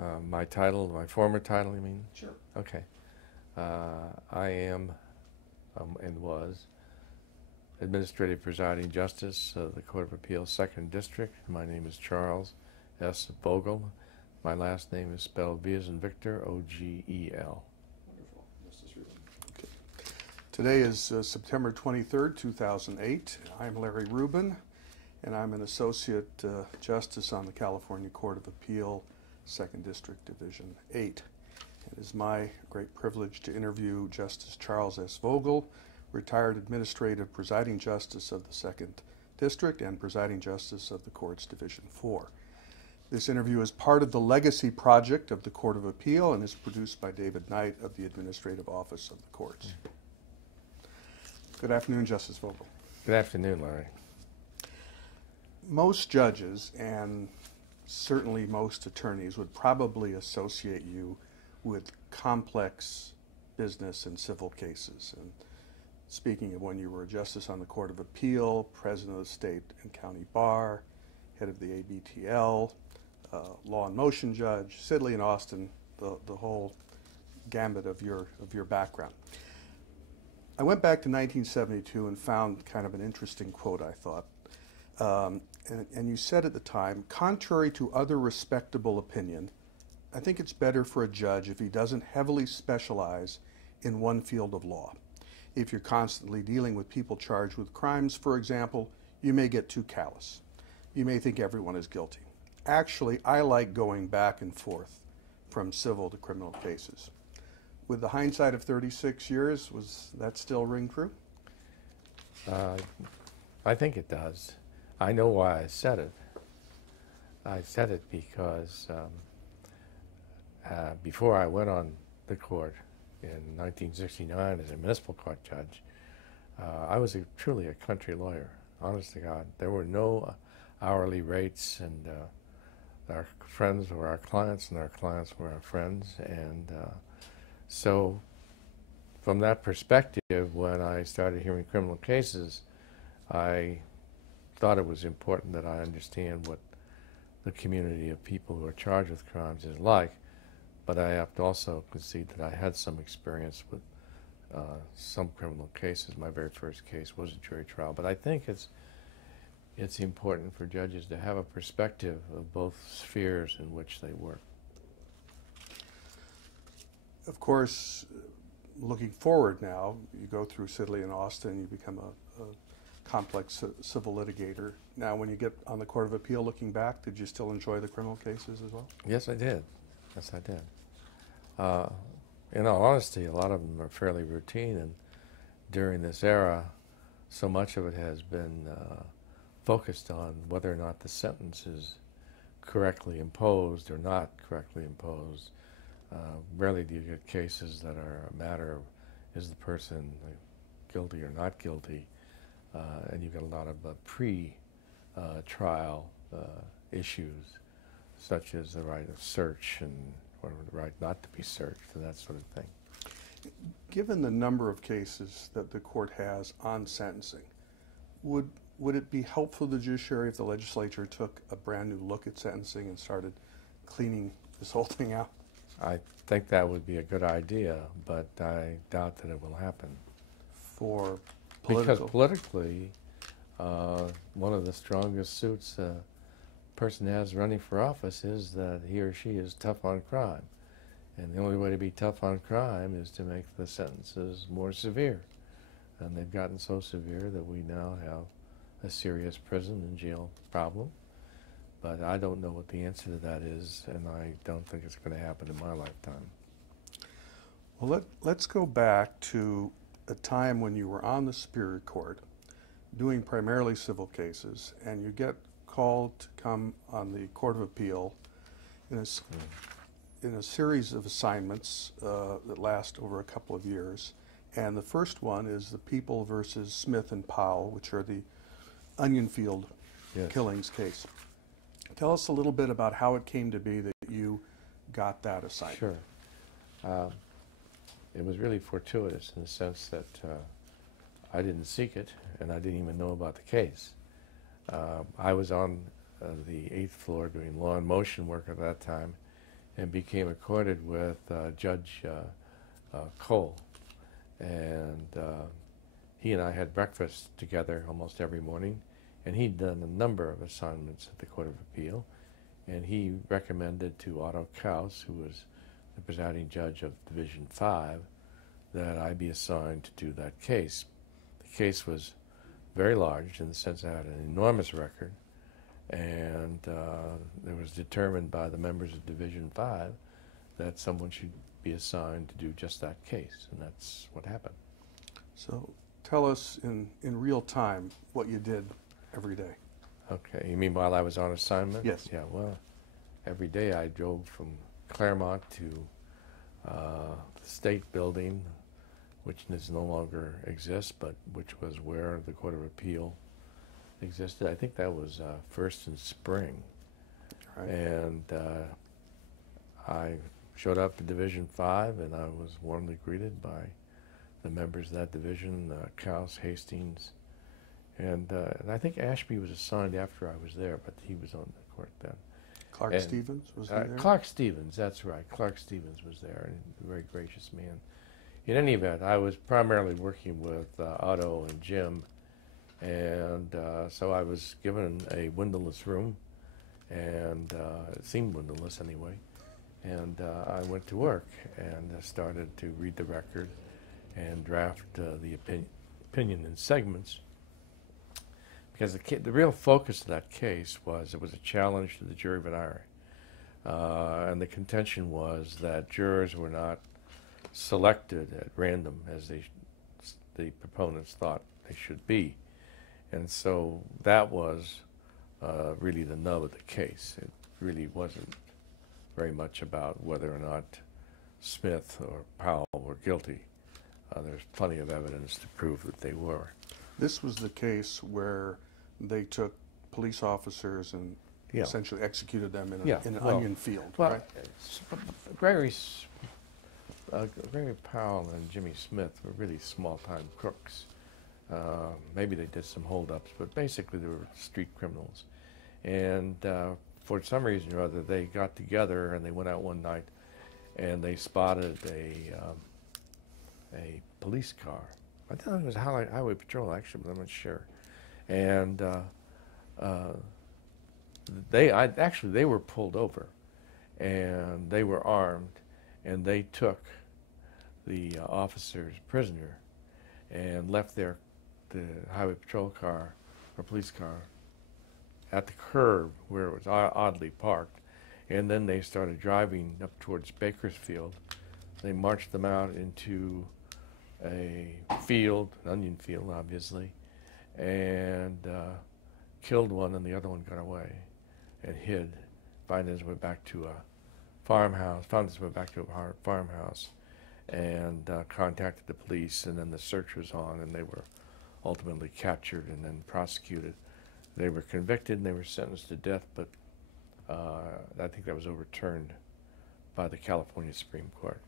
My title, my former title, you mean? Sure. Okay. I am and was Administrative Presiding Justice of the Court of Appeals, 2nd District. My name is Charles S. Vogel. My last name is spelled V as in Victor, O-G-E-L. Wonderful. Justice Rubin. Okay. Today is September 23rd, 2008. I'm Larry Rubin, and I'm an Associate Justice on the California Court of Appeal, 2nd District, Division 8. It is my great privilege to interview Justice Charles S. Vogel, retired Administrative Presiding Justice of the 2nd District and Presiding Justice of the Court's Division 4. This interview is part of the legacy project of the Court of Appeal and is produced by David Knight of the Administrative Office of the Courts. Good afternoon, Justice Vogel. Good afternoon, Larry. Most judges, and certainly most attorneys, would probably associate you with complex business and civil cases. And speaking of when you were a justice on the Court of Appeal, president of the state and county bar, head of the ABTL, law and motion judge, Sidley and Austin, the whole gambit of your background. I went back to 1972 and found kind of an interesting quote, I thought. And you said at the time, contrary to other respectable opinion, I think it's better for a judge if he doesn't heavily specialize in one field of law. If you're constantly dealing with people charged with crimes, for example, you may get too callous. You may think everyone is guilty. Actually, I like going back and forth from civil to criminal cases. With the hindsight of 36 years, was that still ring true? I think it does. I know why I said it. I said it because before I went on the court in 1969 as a municipal court judge, I was truly a country lawyer, honest to God. There were no hourly rates, and our friends were our clients, and our clients were our friends. And so from that perspective, when I started hearing criminal cases, I thought it was important that I understand what the community of people who are charged with crimes is like, but I have to also concede that I had some experience with some criminal cases. My very first case was a jury trial, but I think it's important for judges to have a perspective of both spheres in which they work. Of course, looking forward now, you go through Sidley and Austin, you become a complex civil litigator. Now, when you get on the Court of Appeal looking back, did you still enjoy the criminal cases as well? Yes, I did. Yes, I did. In all honesty, a lot of them are fairly routine, and during this era, so much of it has been focused on whether or not the sentence is correctly imposed or not correctly imposed. Rarely do you get cases that are a matter of is the person guilty or not guilty, and you get a lot of pre-trial issues, such as the right of search and or the right not to be searched and that sort of thing. Given the number of cases that the court has on sentencing, would it be helpful to the judiciary if the legislature took a brand new look at sentencing and started cleaning this whole thing out? I think that would be a good idea, but I doubt that it will happen. For political? Because politically, one of the strongest suits a person has running for office is that he or she is tough on crime. And the only way to be tough on crime is to make the sentences more severe. And they've gotten so severe that we now have a serious prison and jail problem. But I don't know what the answer to that is, and I don't think it's going to happen in my lifetime. Well, let's go back to a time when you were on the Superior Court doing primarily civil cases, and you get called to come on the Court of Appeal in a series of assignments that last over a couple of years. And the first one is the People versus Smith and Powell, which are the Onion Field killings case. Tell us a little bit about how it came to be that you got that assignment. Sure. It was really fortuitous in the sense that I didn't seek it, and I didn't even know about the case. I was on the 8th floor doing law and motion work at that time, and became acquainted with Judge Cole. And he and I had breakfast together almost every morning, and he'd done a number of assignments at the Court of Appeal, and he recommended to Otto Kaus, who was the presiding judge of Division 5, that I be assigned to do that case. The case was very large in the sense that it had an enormous record, and it was determined by the members of Division 5 that someone should be assigned to do just that case, and that's what happened. So tell us in real time what you did every day. Okay, you mean while I was on assignment? Yes. Yeah, well, every day I drove from Claremont to the State Building, which no longer exists, but which was where the Court of Appeal existed. I think that was First and Spring. Right. And I showed up to Division 5, and I was warmly greeted by the members of that division, Kaus, Hastings, and I think Ashby was assigned after I was there, but he was on the court then. Clark And, Stevens, was he there? Clark Stevens, that's right. Clark Stevens was there, and a very gracious man. In any event, I was primarily working with Otto and Jim, and so I was given a windowless room, and it seemed windowless anyway, and I went to work and started to read the record and draft the opinion in segments, because the real focus of that case was it was a challenge to the jury venire, and the contention was that jurors were not selected at random as the proponents thought they should be, and so that was really the nub of the case. It really wasn't very much about whether or not Smith or Powell were guilty. There's plenty of evidence to prove that they were. This was the case where they took police officers and essentially executed them in an onion field, well, right? Gregory Powell and Jimmy Smith were really small-time crooks. Maybe they did some holdups, but basically they were street criminals. And for some reason or other, they got together and they went out one night and they spotted a police car. I thought it was highway patrol, actually, but I'm not sure. And they were pulled over, and they were armed, and they took the officers prisoner and left the highway patrol car or police car at the curb where it was oddly parked, and then they started driving up towards Bakersfield. They marched them out into a field, an onion field, obviously, and killed one, and the other one got away and hid, found his way back to a farmhouse, and contacted the police, and then the search was on, and they were ultimately captured and then prosecuted. They were convicted and they were sentenced to death, but I think that was overturned by the California Supreme Court,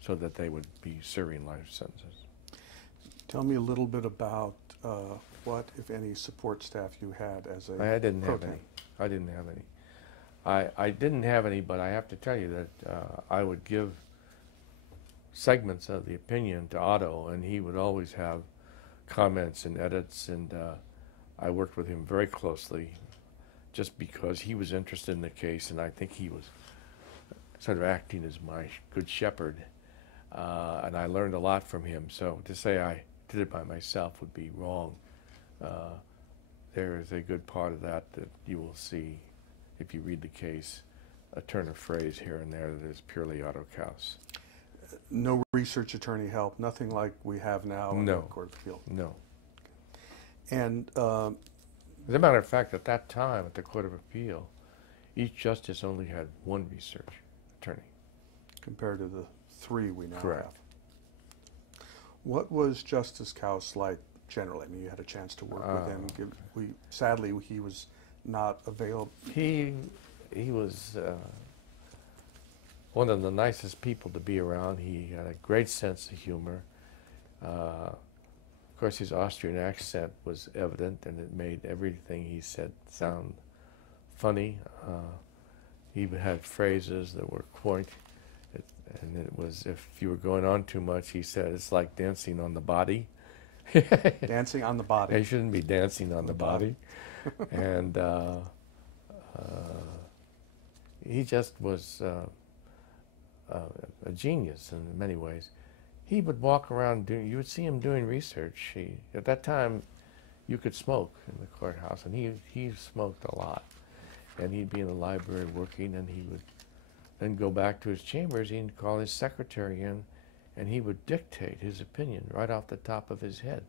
so that they would be serving life sentences. Tell me a little bit about what, if any, support staff you had as a I didn't pro have tem. any. I didn't have any. I didn't have any, but I have to tell you that I would give segments of the opinion to Otto, and he would always have comments and edits, and I worked with him very closely just because he was interested in the case, and I think he was sort of acting as my good shepherd, and I learned a lot from him. So to say I did it by myself would be wrong. There is a good part of that you will see if you read the case, a turn of phrase here and there that is purely Otto Kaus. No research attorney help, nothing like we have now in the Court of Appeal. No. And as a matter of fact, at that time at the Court of Appeal, each justice only had one research attorney. Compared to the three we now Correct. have. What was Justice Kaus like generally? I mean, you had a chance to work with him. Sadly, he was not available. He was one of the nicest people to be around. He had a great sense of humor. Of course, his Austrian accent was evident, and it made everything he said sound funny. He had phrases that were quaint, and it was, if you were going on too much, he said, it's like dancing on the body. Dancing on the body. You shouldn't be dancing on the body. And he just was a genius in many ways. He would walk around you would see him doing research. At that time, you could smoke in the courthouse, and he smoked a lot. And he'd be in the library working, and he would then go back to his chambers. He'd call his secretary in, and he would dictate his opinion right off the top of his head.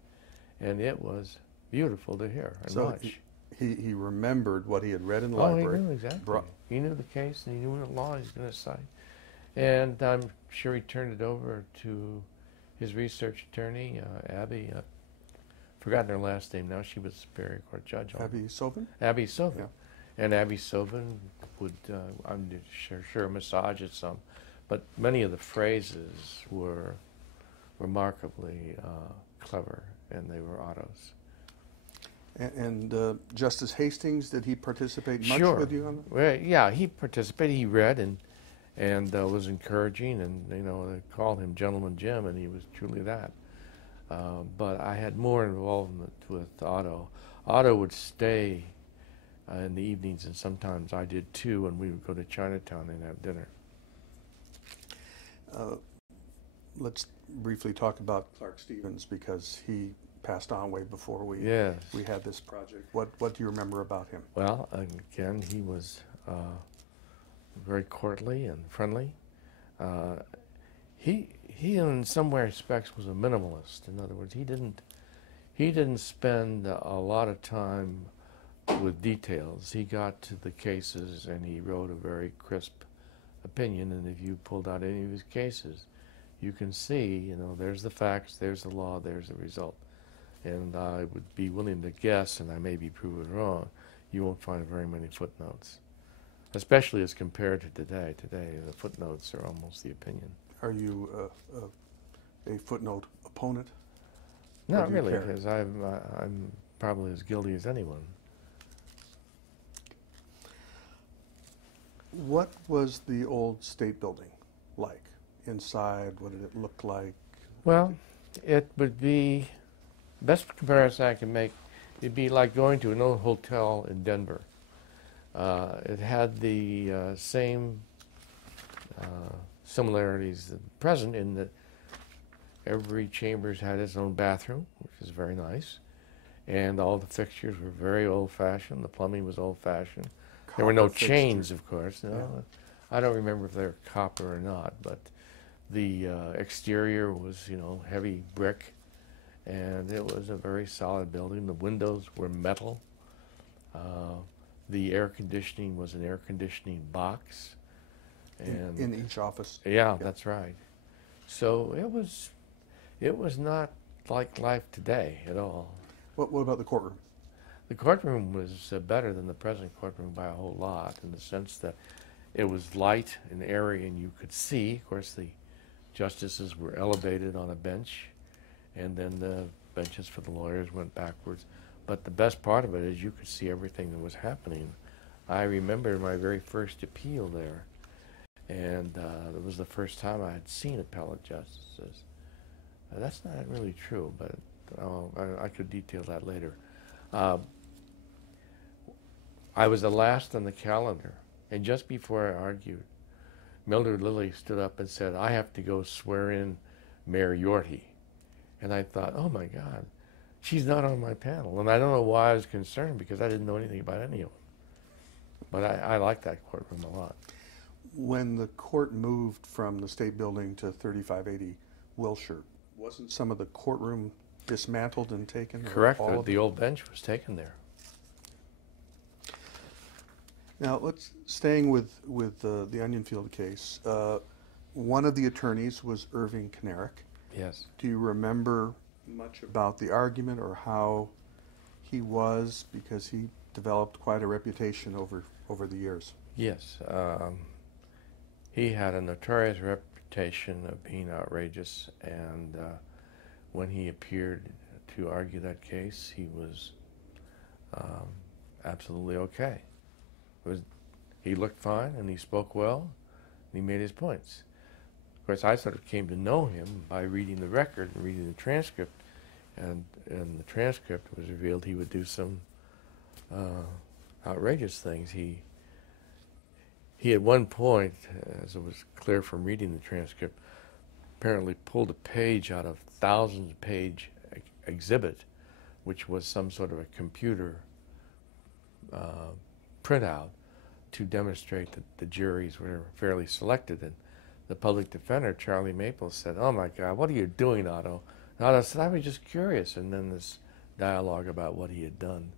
And it was beautiful to hear and watch. He remembered what he had read in the library. He knew exactly. He knew the case, and he knew what law he was going to cite. And I'm sure he turned it over to his research attorney, Abby. I've forgotten her last name now. She was a Superior Court judge. Abby Sovin? Abby Sovin. Yeah. And Abby Sovin would, I'm sure, massage it some. But many of the phrases were remarkably clever, and they were autos. And Justice Hastings, did he participate much Sure. with you on that? Well, yeah, he participated. He read and was encouraging, and they called him Gentleman Jim, and he was truly that. But I had more involvement with Otto. Otto would stay in the evenings, and sometimes I did too, and we would go to Chinatown and have dinner. Let's briefly talk about Clark Stevens, because he passed on way before we had this project. What do you remember about him? Well, again, he was very courtly and friendly. He in some respects was a minimalist. In other words, he didn't spend a lot of time with details. He got to the cases and he wrote a very crisp opinion. And if you pulled out any of his cases, you can see, there's the facts, there's the law, there's the result. And I would be willing to guess, and I may be proven wrong, you won't find very many footnotes, especially as compared to today. Today, the footnotes are almost the opinion. Are you a footnote opponent? Not really, because I'm probably as guilty as anyone. What was the old state building like? Inside, what did it look like? Well, it would be, best comparison I can make, it'd be like going to an old hotel in Denver. It had the same similarities at present in that every chambers had its own bathroom, which is very nice, and all the fixtures were very old-fashioned. The plumbing was old-fashioned. There were no chains, of course. No, yeah. I don't remember if they were copper or not, but the exterior was, heavy brick, and it was a very solid building. The windows were metal. The air conditioning was an air conditioning box. And in each office? Yeah, that's right. So it was not like life today at all. What about the courtroom? The courtroom was better than the present courtroom by a whole lot, in the sense that it was light and airy and you could see. Of course, the justices were elevated on a bench, and then the benches for the lawyers went backwards. But the best part of it is you could see everything that was happening. I remember my very first appeal there, and it was the first time I had seen appellate justices. That's not really true, but I could detail that later. I was the last on the calendar, and just before I argued, Mildred Lilly stood up and said, I have to go swear in Mayor Yorty. And I thought, oh my God, she's not on my panel. And I don't know why I was concerned, because I didn't know anything about any of them. But I liked that courtroom a lot. When the court moved from the state building to 3580 Wilshire, wasn't some of the courtroom dismantled and taken? Correct. The old bench was taken there. Now, staying with the Onionfield case, one of the attorneys was Irving Knarrick. Yes. Do you remember much about the argument or how he was? Because he developed quite a reputation over the years. Yes. He had a notorious reputation of being outrageous, and when he appeared to argue that case, he was absolutely okay. he looked fine and he spoke well and he made his points. Of course, I sort of came to know him by reading the record and reading the transcript, and in the transcript it was revealed he would do some outrageous things. He at one point, as it was clear from reading the transcript, apparently pulled a page out of thousands of page exhibit, which was some sort of a computer printout to demonstrate that the juries were fairly selected. And the public defender, Charlie Maples, said, "Oh my God, what are you doing, Otto?" And Otto said, "I was just curious." And then this dialogue about what he had done.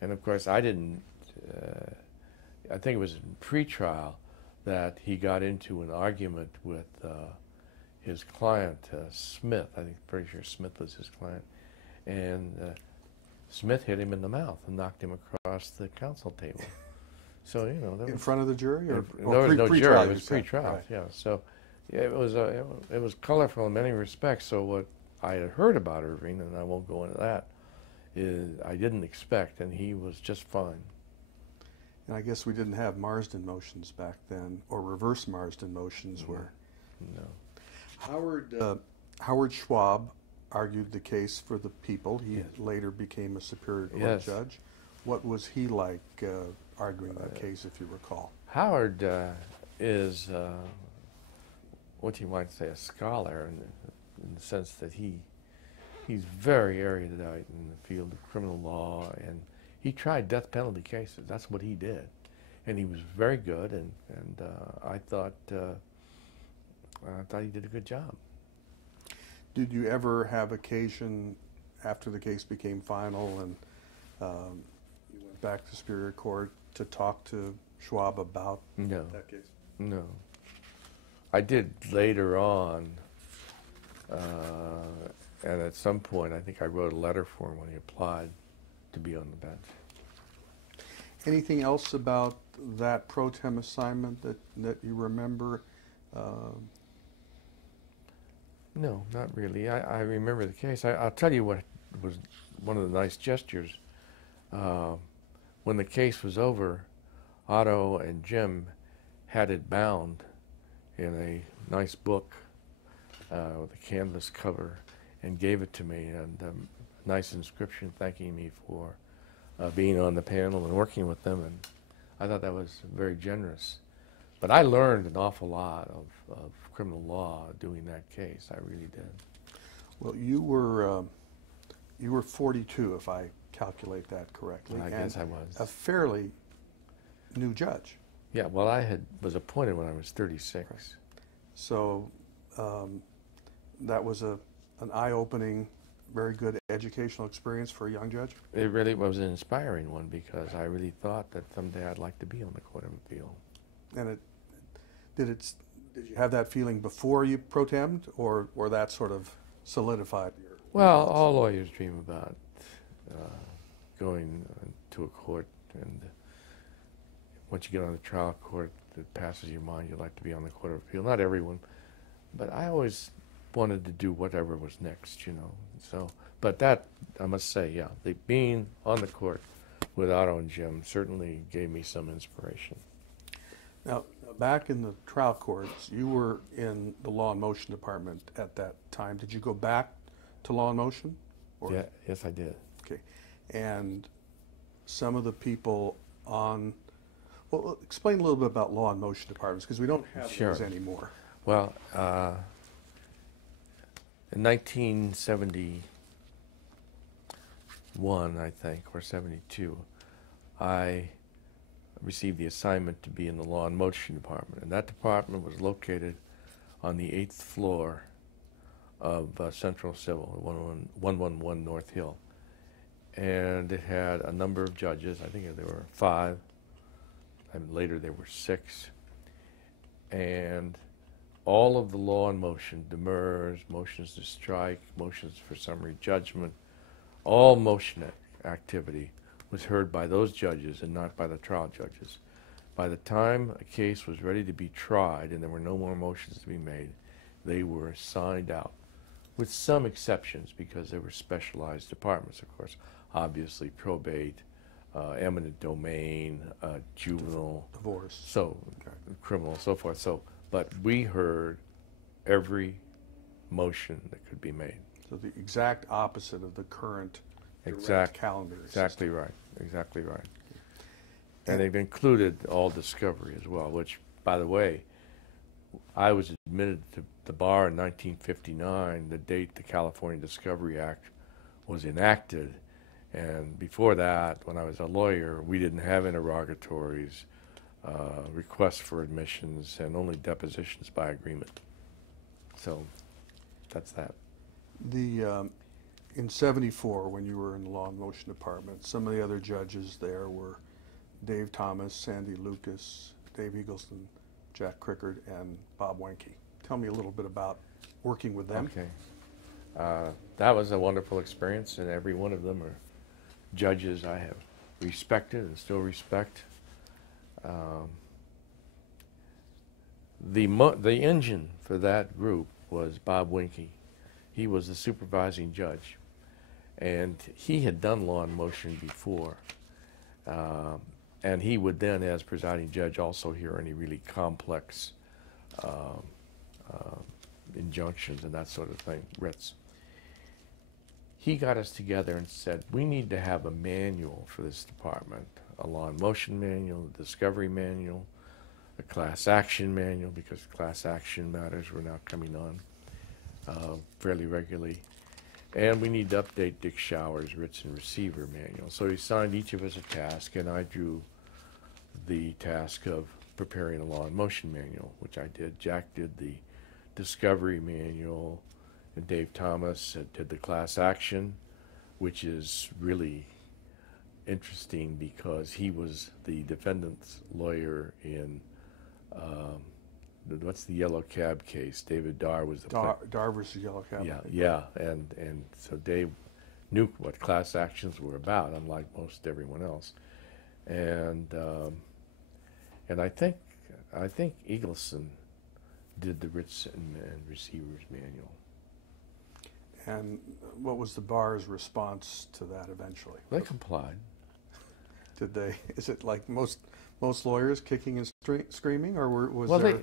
And of course, I didn't, I think it was in pretrial that he got into an argument with his client, Smith. I think, pretty sure Smith was his client. And Smith hit him in the mouth and knocked him across the counsel table. So, you know, in front of the jury, or there was no jury. It was pre-trial. Right. Yeah. So, yeah, it was colorful in many respects. So, what I had heard about Irving, and I won't go into that, is I didn't expect, and he was just fine. And I guess we didn't have Marsden motions back then, or reverse Marsden motions, where No. Howard Schwab argued the case for the people. He Yes. later became a Superior Court Yes. judge. What was he like arguing that case, if you recall? Howard is what you might say a scholar in the sense that he's very erudite in the field of criminal law, and he tried death penalty cases. That's what he did, and he was very good. And I thought he did a good job. Did you ever have occasion, after the case became final and you went back to Superior Court, to talk to Schwab about No. that case? No. I did later on, and at some point I think I wrote a letter for him when he applied to be on the bench. Anything else about that pro tem assignment that you remember? No, not really. I remember the case. I'll tell you what was one of the nice gestures. When the case was over, Otto and Jim had it bound in a nice book with a canvas cover and gave it to me, and a nice inscription thanking me for being on the panel and working with them, and I thought that was very generous. But I learned an awful lot of criminal law doing that case. I really did. Well, you were 42, if I calculate that correctly. I guess I was. A fairly new judge. Yeah, well, was appointed when I was 36. Right. So that was an eye-opening, very good educational experience for a young judge? It really was an inspiring one, because I really thought that someday I'd like to be on the Court of Appeal. And did you have that feeling before you pro-tem'd, or that sort of solidified your Well, thoughts? all lawyers dream about going to a court, and once you get on the trial court, it passes your mind you'd like to be on the Court of Appeal. Not everyone, but I always wanted to do whatever was next, you know. So, but that, I must say, yeah, being on the court with Otto and Jim certainly gave me some inspiration. Now, back in the trial courts, you were in the Law and Motion Department at that time. Did you go back to Law and Motion? Yeah, yes, I did. Okay. And some of the people on, well, explain a little bit about Law and Motion Departments, because we don't have Sure. those anymore. Well, in 1971, I think, or 72, I received the assignment to be in the Law and Motion Department, and that department was located on the 8th floor of Central Civil, 111 North Hill. And it had a number of judges. I think there were 5, and later there were 6. And all of the law in motion, demurs, motions to strike, motions for summary judgment, all motion activity was heard by those judges and not by the trial judges. By the time a case was ready to be tried and there were no more motions to be made, they were signed out, with some exceptions because they were specialized departments, of course. Obviously, probate, eminent domain, juvenile, Divorce. so Okay. criminal, so forth. So, but we heard every motion that could be made. So the exact opposite of the current direct Exact, calendar exactly system. right, exactly right. And- And they've included all discovery as well, which, by the way, I was admitted to the bar in 1959, the date the California Discovery Act was enacted. And before that, when I was a lawyer, we didn't have interrogatories, requests for admissions, and only depositions by agreement. So that's that. In '74, when you were in the Law and Motion Department, some of the other judges there were Dave Thomas, Sandy Lucas, Dave Eagleson, Jack Crickard, and Bob Wenke. Tell me a little bit about working with them. Okay. That was a wonderful experience, and every one of them are judges I have respected and still respect. The engine for that group was Bob Wenke. He was the supervising judge, and he had done law and motion before. And he would then, as presiding judge, also hear any really complex injunctions and that sort of thing, writs. He got us together and said, we need to have a manual for this department, a law and motion manual, a discovery manual, a class action manual, because class action matters were now coming on fairly regularly. And we need to update Dick Shower's writs and receiver manual. So he assigned each of us a task, and I drew the task of preparing a law and motion manual, which I did. Jack did the discovery manual, and Dave Thomas did the class action, which is really interesting because he was the defendant's lawyer in what's the yellow cab case? David Darr was the Darr versus Yellow Cab. yeah, and so Dave knew what class actions were about, unlike most everyone else, and I think Eagleson did the writs and receivers manual. And what was the bar's response to that eventually? They complied. Did they? Is it like most lawyers kicking and screaming, or was Well, there?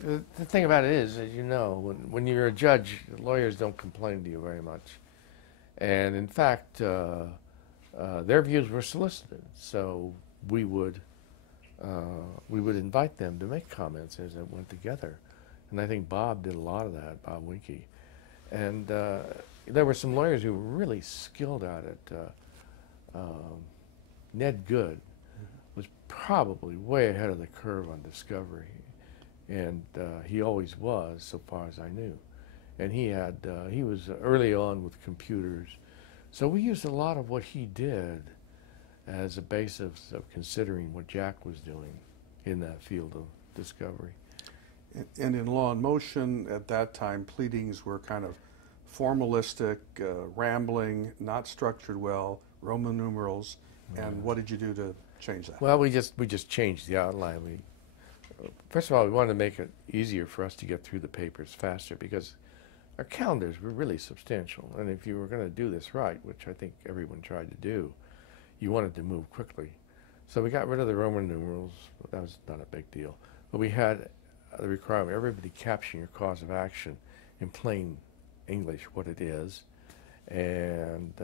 the thing about it is, as you know, when you're a judge, lawyers don't complain to you very much, and in fact, their views were solicited. So we would invite them to make comments as it went together, and I think Bob did a lot of that, Bob Wenke, and there were some lawyers who were really skilled at it. Ned Good was probably way ahead of the curve on discovery, and he always was, so far as I knew. And he was early on with computers, so we used a lot of what he did as a basis of considering what Jack was doing in that field of discovery. And in Law and Motion at that time, pleadings were kind of formalistic, rambling, not structured well, Roman numerals. And what did you do to change that? Well, we just changed the outline. First of all, we wanted to make it easier for us to get through the papers faster because our calendars were really substantial. And if you were going to do this right, which I think everyone tried to do, you wanted to move quickly. So we got rid of the Roman numerals. That was not a big deal. But we had the requirement, everybody capturing your cause of action in plain English, what it is. And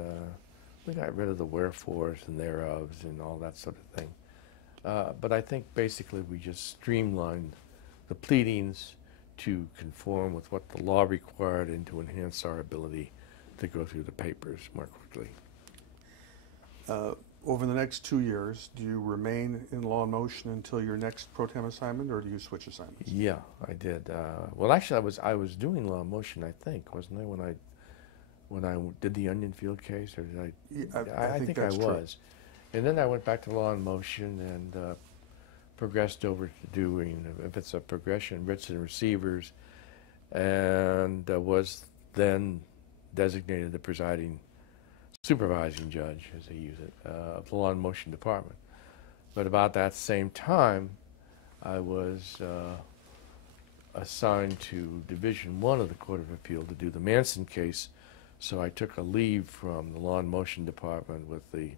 we got rid of the wherefores and thereofs and all that sort of thing. But I think basically we just streamlined the pleadings to conform with what the law required and to enhance our ability to go through the papers more quickly. Over the next 2 years, do you remain in Law and Motion until your next pro tem assignment, or do you switch assignments? Yeah, I did. Well, actually, I was doing law and motion, I think, wasn't I, when I did the Onion Field case, or did I? Yeah, I think I that's was. True. And then I went back to law and motion and progressed over to doing, if it's a progression, writs and receivers, and was then designated the presiding supervising judge, as they use it, of the law and motion department. But about that same time, I was assigned to Division I of the Court of Appeal to do the Manson case, so I took a leave from the law and motion department with the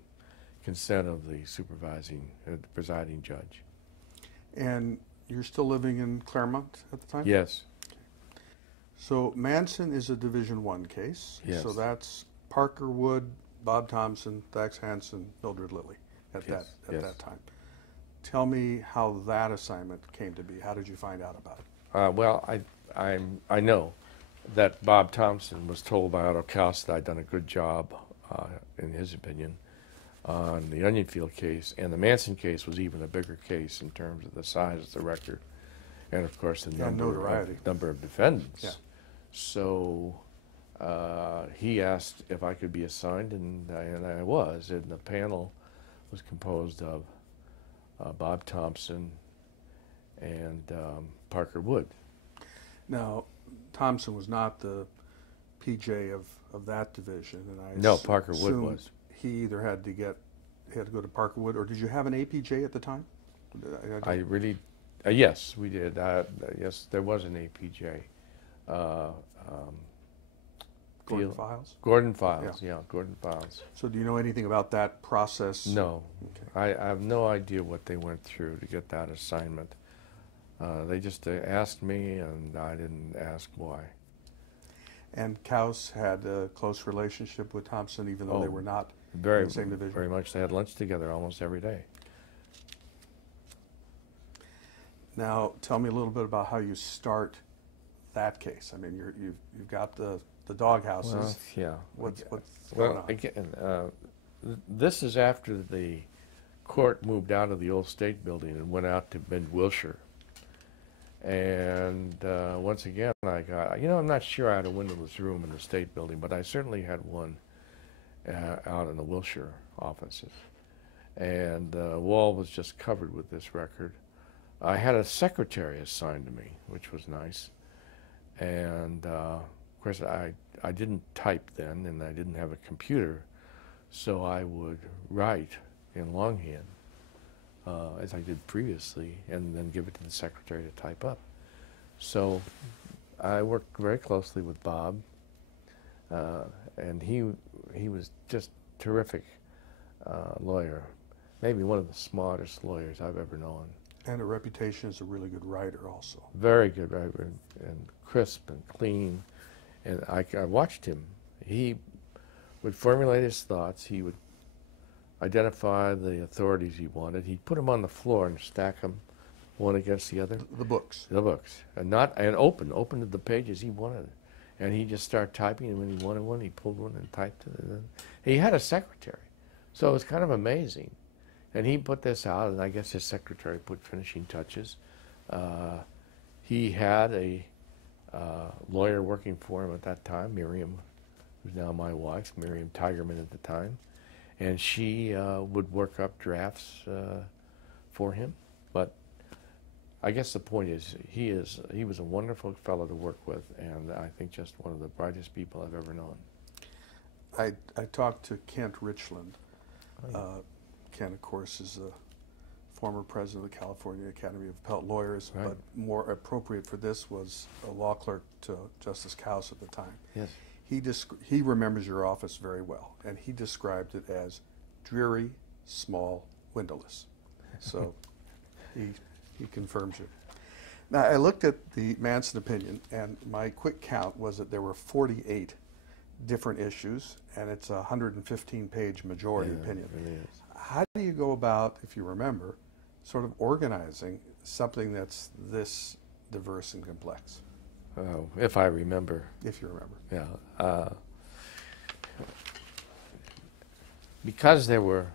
consent of the the presiding judge. And you're still living in Claremont at the time? Yes. So Manson is a Division I case. Yes. So that's Parker Wood, Bob Thompson, Dax Hansen, Mildred Lilly at Yes. that time. Tell me how that assignment came to be. How did you find out about it? Well, I know that Bob Thompson was told by Otto Kaus that I'd done a good job, in his opinion, on the Onion Field case, and the Manson case was even a bigger case in terms of the size of the record, and of course the number of defendants. Yeah. So he asked if I could be assigned, and I was, and the panel was composed of Bob Thompson and Parker Wood. Now, Thompson was not the PJ of that division, and I No, Parker Wood was. He either had to go to Parker Wood, or did you have an APJ at the time? Yes, we did. Yes, there was an APJ. Gordon Files? Gordon Files, yeah, Gordon Files. So do you know anything about that process? No. Okay. I have no idea what they went through to get that assignment. They just asked me, and I didn't ask why. And Kaus had a close relationship with Thompson, even though they were not in the same division? Very much. They had lunch together almost every day. Now, tell me a little bit about how you start that case. I mean, you've got the doghouses. Well, yeah. What's going on? Again, this is after the court moved out of the old state building and went out to Bend, Wilshire. And once again, I got, I'm not sure I had a windowless room in the state building, but I certainly had one out in the Wilshire offices. And the wall was just covered with this record. I had a secretary assigned to me, which was nice. And of course, I didn't type then, and I didn't have a computer, so I would write in longhand, as I did previously, and then give it to the secretary to type up. So I worked very closely with Bob, and he was just terrific lawyer, maybe one of the smartest lawyers I've ever known. And a reputation as a really good writer also. Very good writer, and crisp and clean. And I watched him. He would formulate his thoughts. He would identify the authorities he wanted. He'd put them on the floor and stack them one against the other. The books. The books. And open the pages he wanted. And he'd just start typing, and when he wanted one, he pulled one and typed it. And he had a secretary. So it was kind of amazing. And he put this out, and I guess his secretary put finishing touches. He had a lawyer working for him at that time, Miriam, who's now my wife, Miriam Tigerman at the time. And she would work up drafts for him. But I guess the point is, he was a wonderful fellow to work with, and I think just one of the brightest people I've ever known. I talked to Kent Richland. Kent, of course, is a former president of the California Academy of Appellate Lawyers, Right. but more appropriate for this was a law clerk to Justice Kaus at the time. Yes. He remembers your office very well, and he described it as dreary, small, windowless. So he confirms it. Now, I looked at the Manson opinion, and my quick count was that there were 48 different issues, and it's a 115-page majority opinion. It really is. How do you go about, if you remember, sort of organizing something that's this diverse and complex? Oh, if I remember. If you remember. Yeah. Because there were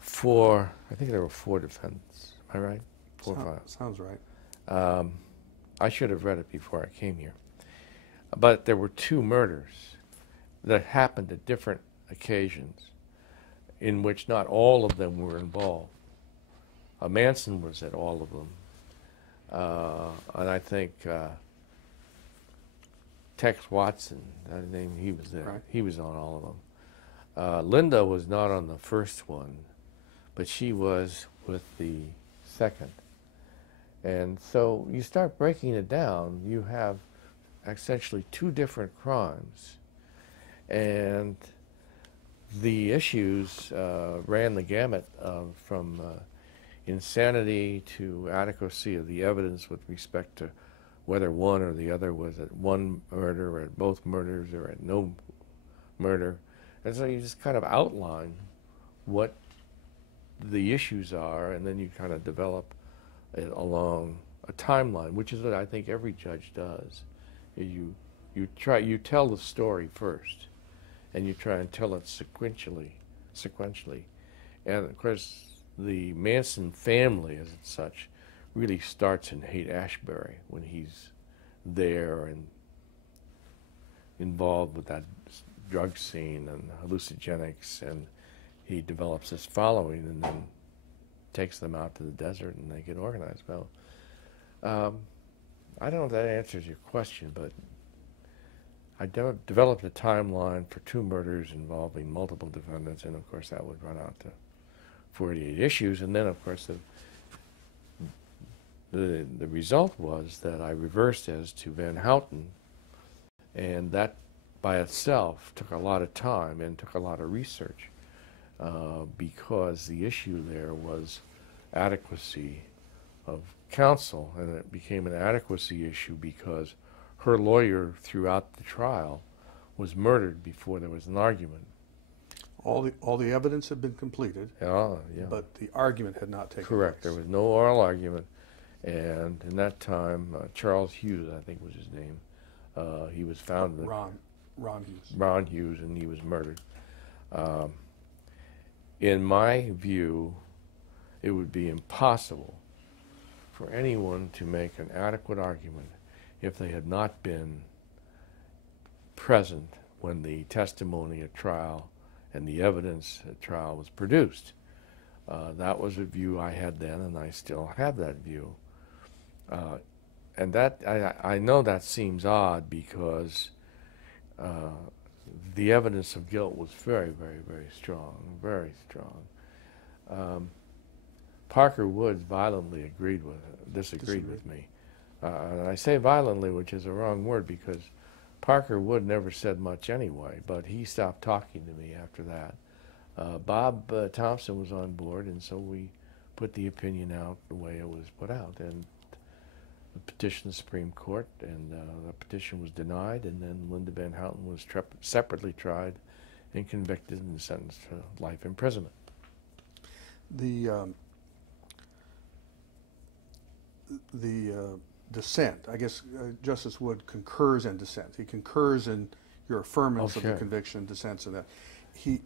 four defendants. Am I right? 4 or 5. Sounds right. I should have read it before I came here. But there were 2 murders that happened at different occasions in which not all of them were involved. Manson was at all of them. And I think Tex Watson, that name, he was there. Right. He was on all of them. Linda was not on the first one, but she was with the second. And so you start breaking it down, you have essentially 2 different crimes. And the issues ran the gamut from insanity to adequacy of the evidence with respect to whether one or the other was at one murder or at both murders or at no murder. And so you just kind of outline what the issues are, and then you kind of develop it along a timeline, which is what I think every judge does. You tell the story first, and you try and tell it sequentially. And of course, the Manson family, as such, really starts in Haight-Ashbury when he's there and involved with that drug scene and hallucinogenics, and he develops this following and then takes them out to the desert and they get organized. Well, I don't know if that answers your question, but I developed a timeline for 2 murders involving multiple defendants, and of course that would run out to 48 issues, and then of course the result was that I reversed as to Van Houten, and that by itself took a lot of time and took a lot of research because the issue there was adequacy of counsel, and it became an adequacy issue because her lawyer throughout the trial was murdered before there was an argument. All the evidence had been completed, Yeah. but the argument had not taken Correct. place. There was no oral argument, and in that time, Charles Hughes, I think was his name, he was found. Ron Hughes. Ron Hughes, and he was murdered. In my view, it would be impossible for anyone to make an adequate argument if they had not been present when the testimony at trial and the evidence at trial was produced. That was a view I had then, and I still have that view. And that I know that seems odd because the evidence of guilt was very, very, very strong, very strong. Parker Woods violently disagreed with me. And I say violently, which is a wrong word, because Parker Wood never said much anyway, but he stopped talking to me after that. Bob Thompson was on board, and so we put the opinion out the way it was put out, and petitioned the Supreme Court, and the petition was denied, and then Linda Van Houten was separately tried and convicted and sentenced to life imprisonment. The dissent, I guess Justice Wood concurs in dissent. He concurs in your affirmance of the conviction and dissents in that. He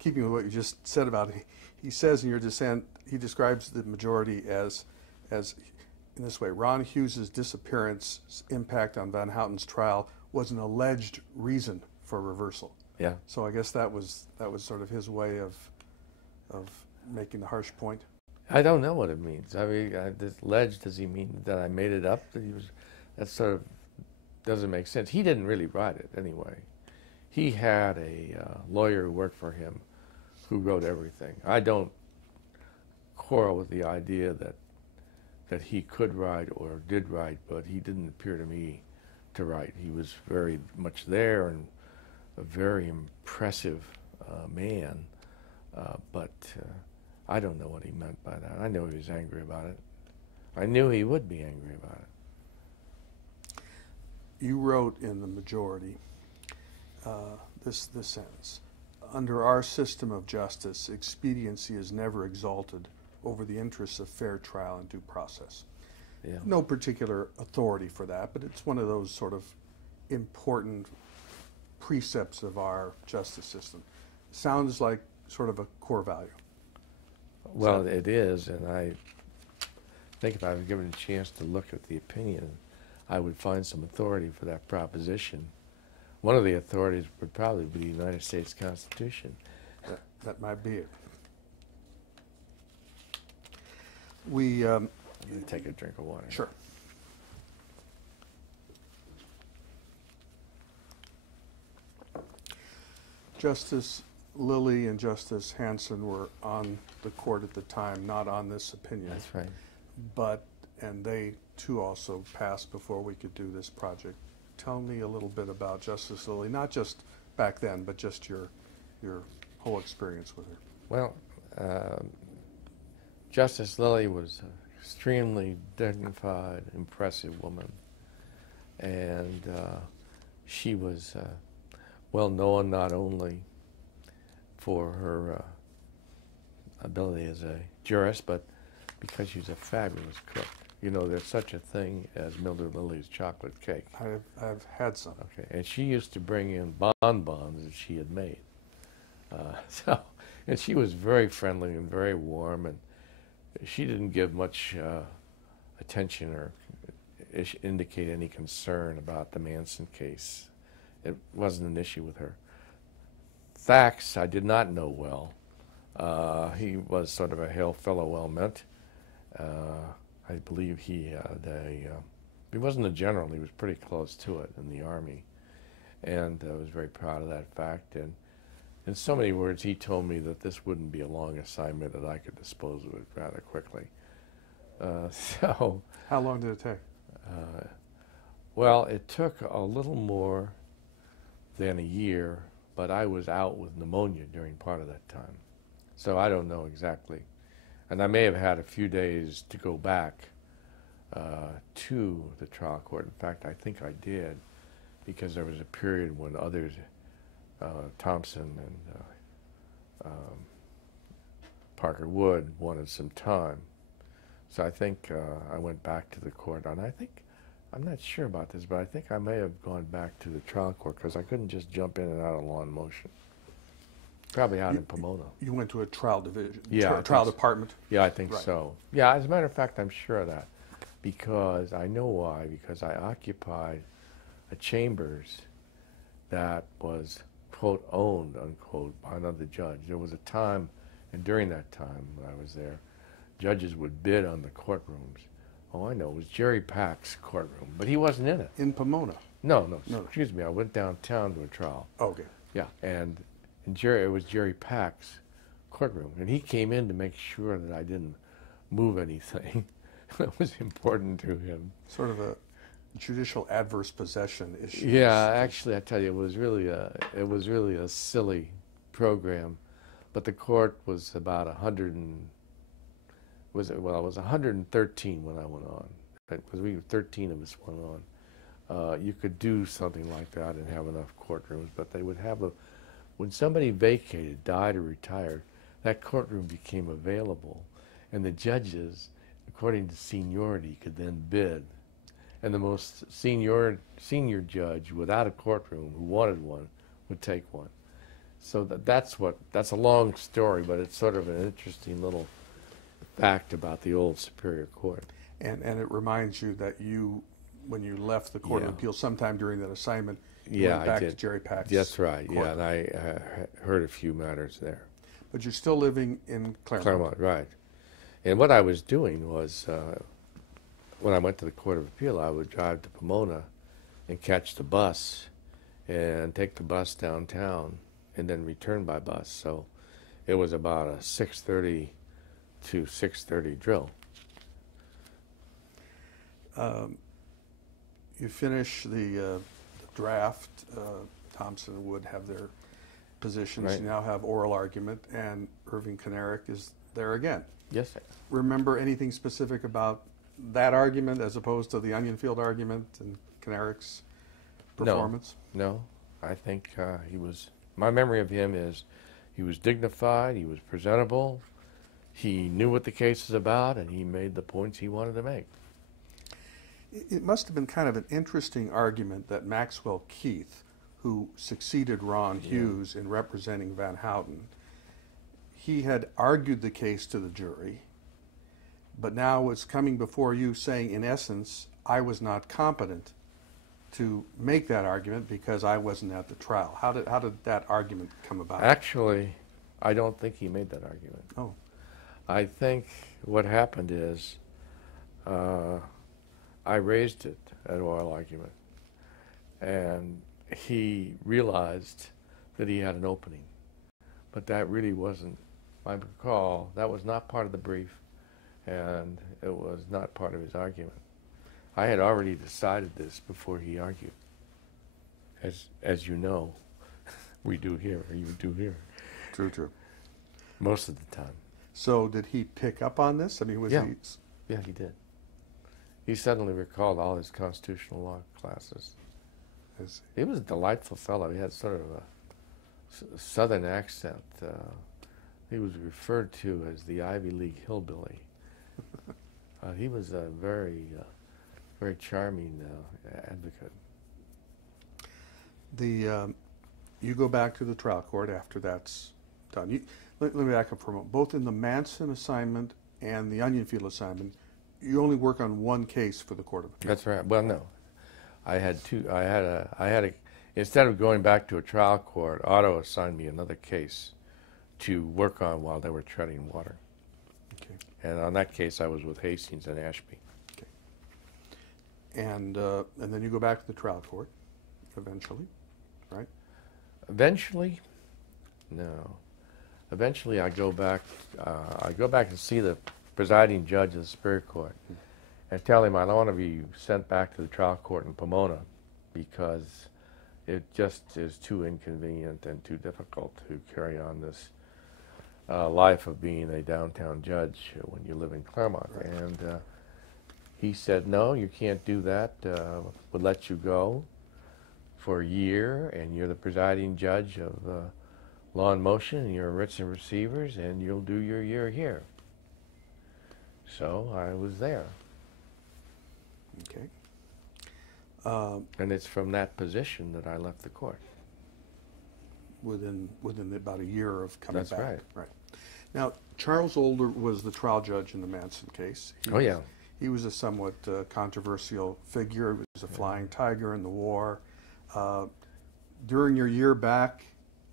keeping with what you just said about it, he says in your dissent, he describes the majority as in this way: Ron Hughes's disappearance's impact on Van Houten's trial was an alleged reason for reversal. Yeah. So I guess that was sort of his way of making the harsh point. I don't know what it means. I mean, alleged, does he mean that I made it up? That sort of doesn't make sense. He didn't really write it anyway. He had a lawyer who worked for him who wrote everything. I don't quarrel with the idea that he could write or did write, but he didn't appear to me to write. He was very much there and a very impressive man, but I don't know what he meant by that. I know he was angry about it. I knew he would be angry about it. You wrote in the majority this sentence: under our system of justice, expediency is never exalted over the interests of fair trial and due process. Yeah. No particular authority for that, but it's one of those sort of important precepts of our justice system. Sounds like sort of a core value. Well, it is, and I think if I was given a chance to look at the opinion, I would find some authority for that proposition. One of the authorities would probably be the United States Constitution. That might be it. We I'm going to take a drink of water. Sure. Justice Lilly and Justice Hanson were on the court at the time, not on this opinion. That's right. And they too also passed before we could do this project. Tell me a little bit about Justice Lilly, not just back then, but just your whole experience with her. Well, Justice Lilly was an extremely dignified, impressive woman, and she was well known not only for her ability as a jurist, but because she was a fabulous cook. You know, there's such a thing as Mildred Lilly's chocolate cake. I've had some. Okay, and she used to bring in bonbons that she had made. And she was very friendly and very warm, and she didn't give much attention or indicate any concern about the Manson case. It wasn't an issue with her. Thax, I did not know well. He was sort of a hail fellow, well meant. I believe he wasn't a general. He was pretty close to it in the Army, and I was very proud of that fact. And in so many words, he told me that this wouldn't be a long assignment, that I could dispose of it rather quickly. So, how long did it take? Well, it took a little more than a year, but I was out with pneumonia during part of that time. So I don't know exactly. And I may have had a few days to go back to the trial court. In fact, I think I did, because there was a period when others, Thompson and Parker Wood, wanted some time. So I think I went back to the court, and I'm not sure about this, but I think I may have gone back to the trial court because I couldn't just jump in and out of law and motion. Probably out in Pomona. You went to a trial division, yeah, trial department? Yeah, I think right. so. Yeah, as a matter of fact, I'm sure of that, because I know why, because I occupied a chambers that was, quote, owned, unquote, by another judge. There was a time, and during that time when I was there, judges would bid on the courtrooms. Oh, I know, it was Jerry Pack's courtroom, but he wasn't in it. In Pomona? No, excuse me, I went downtown to a trial. Okay. Yeah, and it was Jerry Pack's courtroom, and he came in to make sure that I didn't move anything that was important to him. Sort of a judicial adverse possession issue. Yeah, actually, I tell you, it was really a silly program, but the court was about 113 when I went on, because we were 13 of us went on. You could do something like that and have enough courtrooms, but they would have when somebody vacated, died, or retired, that courtroom became available, and the judges, according to seniority, could then bid. And the most senior judge without a courtroom who wanted one would take one. So that's a long story, but it's sort of an interesting little fact about the old Superior Court. And it reminds you that when you left the Court of Appeals sometime during that assignment, you went back to Jerry Pack's That's right, court. yeah, and I heard a few matters there. But you're still living in Claremont. Claremont, right. And what I was doing was, when I went to the Court of Appeal, I would drive to Pomona and catch the bus and take the bus downtown and then return by bus. So it was about a 6:30 to 6:30 drill. You finish the draft. Thompson would have their positions. Right. You now have oral argument, and Irving Kanarek is there again. Yes, sir. Remember anything specific about that argument as opposed to the Onion Field argument and Kanarek's performance? No, I think my memory of him is he was dignified, he was presentable, he knew what the case was about, and he made the points he wanted to make. It must have been kind of an interesting argument that Maxwell Keith, who succeeded Ron Hughes in representing Van Houten, he had argued the case to the jury, but now was coming before you saying, in essence, I was not competent to make that argument because I wasn't at the trial. How did that argument come about? Actually, I don't think he made that argument. Oh. I think what happened is I raised it at oral argument, and he realized that he had an opening. But that really wasn't, I recall, that was not part of the brief, and it was not part of his argument. I had already decided this before he argued, as you know. we do here, or you do here, True, true. most of the time. So did he pick up on this? I mean, was Yeah. he? Yeah, he did. He suddenly recalled all his constitutional law classes. He was a delightful fellow. He had sort of a southern accent. He was referred to as the Ivy League hillbilly. He was a very, very charming advocate. You go back to the trial court after that's done. Let me back up for a moment. Both in the Manson assignment and the Onionfield assignment, you only work on one case for the Court of Appeal. That's right. Well, no, I had two. Instead of going back to a trial court, Otto assigned me another case to work on while they were treading water. Okay. And on that case, I was with Hastings and Ashby. Okay. And then you go back to the trial court eventually, right? Eventually, no. Eventually, I go back. I go back and see the presiding judge of the Superior Court and tell him I don't want to be sent back to the trial court in Pomona because it just is too inconvenient and too difficult to carry on this life of being a downtown judge when you live in Claremont. Right. And he said, no, you can't do that. We'll let you go for a year, and you're the presiding judge of law and motion, and you're writs and receivers, and you'll do your year here. So I was there. Okay. And it's from that position that I left the court. Within about a year of coming That's back. right. Right. Now, Charles Older was the trial judge in the Manson case. Yeah. He was a somewhat controversial figure. He was a flying tiger in the war. During your year back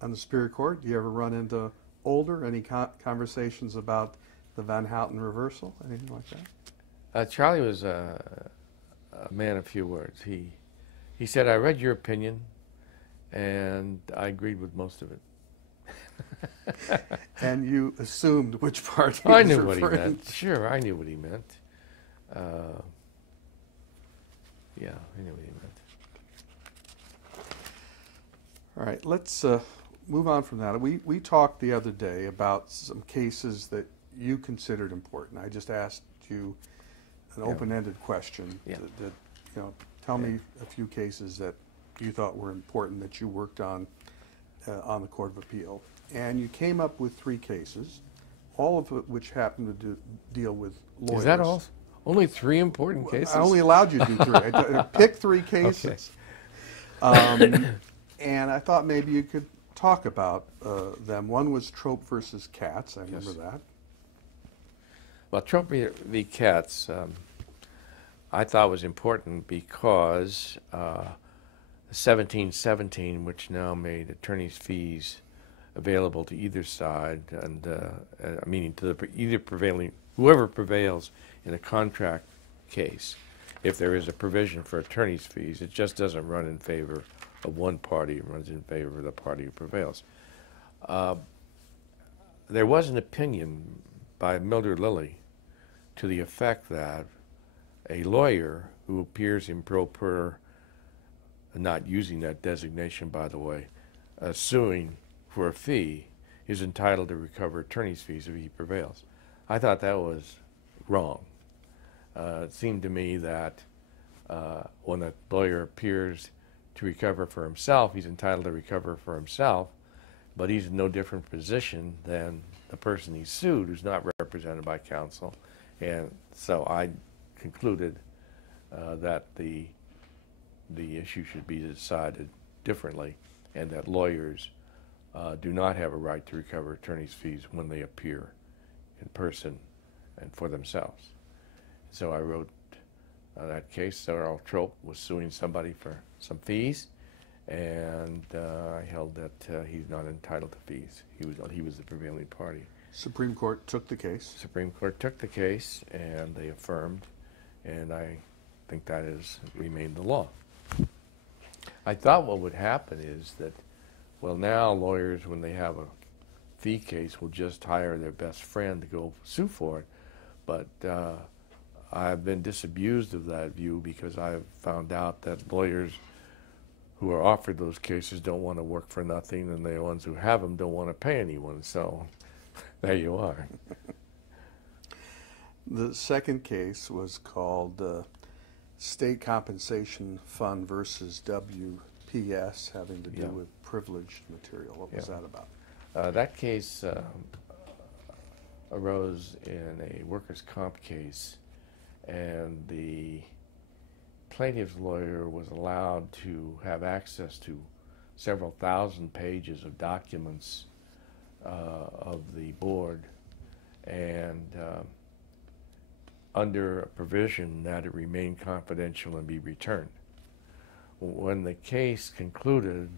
on the Superior Court, do you ever run into Older? Any conversations about the Van Houten reversal? Anything like that? Charlie was a man of few words. He said, I read your opinion, and I agreed with most of it. And you assumed which part he I was knew what he referring meant. Sure, I knew what he meant. Yeah, I knew what he meant. All right, let's move on from that. We talked the other day about some cases that you considered important. I just asked you an open-ended question. Yeah. Tell me a few cases that you thought were important that you worked on the Court of Appeal. And you came up with 3 cases, all of which happened to deal with lawyers. Is that all? Only 3 important cases? I only allowed you to do 3. I picked 3 cases. Okay. And I thought maybe you could talk about them. One was Trope versus Katz. I remember Yes. that. Well, Trump v. Katz, I thought was important because 1717, which now made attorneys' fees available to either side, and meaning to whoever prevails in a contract case, if there is a provision for attorneys' fees, it just doesn't run in favor of one party, it runs in favor of the party who prevails. There was an opinion by Mildred Lilly to the effect that a lawyer who appears in pro per, not using that designation, by the way, suing for a fee, is entitled to recover attorney's fees if he prevails. I thought that was wrong. It seemed to me that when a lawyer appears to recover for himself, he's entitled to recover for himself, but he's in no different position than the person he sued who's not represented by counsel. And so I concluded that the issue should be decided differently, and that lawyers do not have a right to recover attorney's fees when they appear in person and for themselves. So I wrote that case. Earl Trope was suing somebody for some fees, and I held that he's not entitled to fees. He was the prevailing party. Supreme Court took the case. Supreme Court took the case, and they affirmed, and I think that has remained the law. I thought what would happen is that, well, now lawyers, when they have a fee case, will just hire their best friend to go sue for it. But I've been disabused of that view because I've found out that lawyers who are offered those cases don't want to work for nothing, and the ones who have them don't want to pay anyone. So there you are. The second case was called State Compensation Fund versus WPS, having to do with privileged material. What was that about? That case arose in a workers' comp case, and the plaintiff's lawyer was allowed to have access to several thousand pages of documents of the board, and under a provision that it remain confidential and be returned. When the case concluded,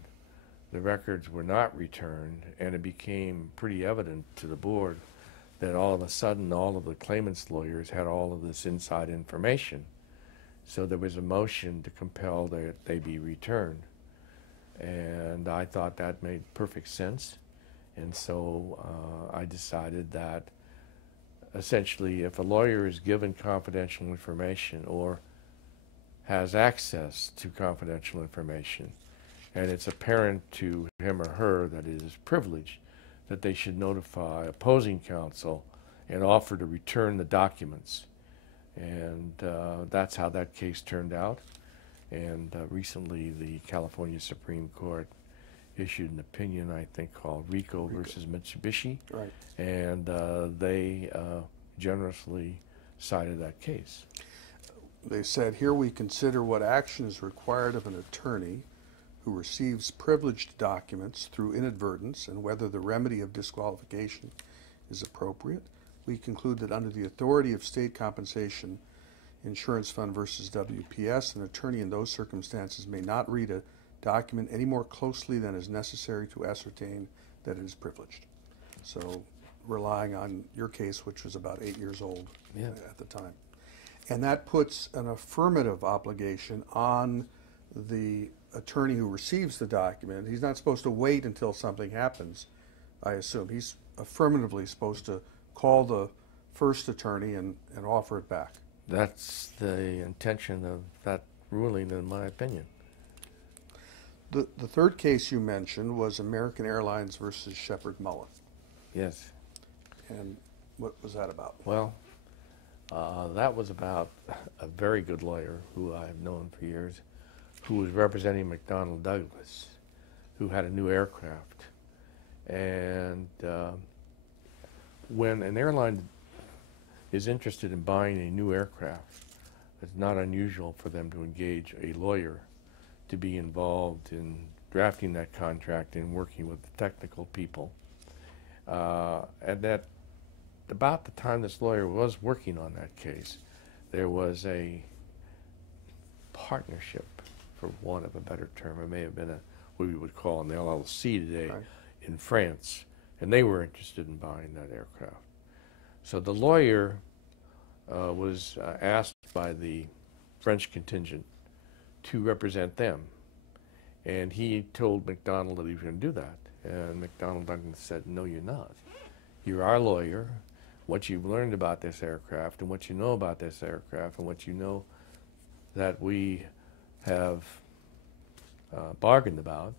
the records were not returned, and it became pretty evident to the board that all of a sudden all of the claimants' lawyers had all of this inside information. So there was a motion to compel that they be returned. And I thought that made perfect sense. And so I decided that essentially if a lawyer is given confidential information or has access to confidential information, and it's apparent to him or her that it is privileged, that they should notify opposing counsel and offer to return the documents. And that's how that case turned out. And recently the California Supreme Court issued an opinion, I think, called RICO versus Mitsubishi. Right. And they generously cited that case. They said, here we consider what action is required of an attorney who receives privileged documents through inadvertence and whether the remedy of disqualification is appropriate. We conclude that under the authority of State Compensation Insurance Fund versus WPS, an attorney in those circumstances may not read a document any more closely than is necessary to ascertain that it is privileged. So relying on your case, which was about 8 years old at the time. And that puts an affirmative obligation on the attorney who receives the document. He's not supposed to wait until something happens, I assume. He's affirmatively supposed to call the first attorney and offer it back. That's the intention of that ruling, in my opinion. The third case you mentioned was American Airlines versus Shepard Mullen. Yes. And what was that about? Well, that was about a very good lawyer who I've known for years, who was representing McDonnell Douglas, who had a new aircraft. And when an airline is interested in buying a new aircraft, it's not unusual for them to engage a lawyer to be involved in drafting that contract and working with the technical people. And that about the time this lawyer was working on that case, there was a partnership, for want of a better term. It may have been what we would call an LLC today, right, in France, and they were interested in buying that aircraft. So the lawyer was asked by the French contingent to represent them, and he told McDonnell that he was going to do that. And McDonnell Douglas said, "No, you're not. You're our lawyer. What you've learned about this aircraft and what you know about this aircraft and what you know that we have bargained about,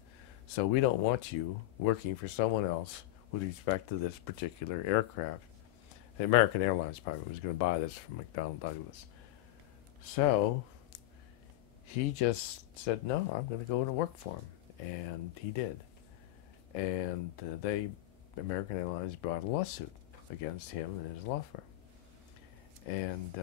so we don't want you working for someone else with respect to this particular aircraft." The American Airlines probably was going to buy this from McDonnell Douglas. So he just said, "No, I'm going to go to work for him." And he did. And American Airlines brought a lawsuit against him and his law firm. And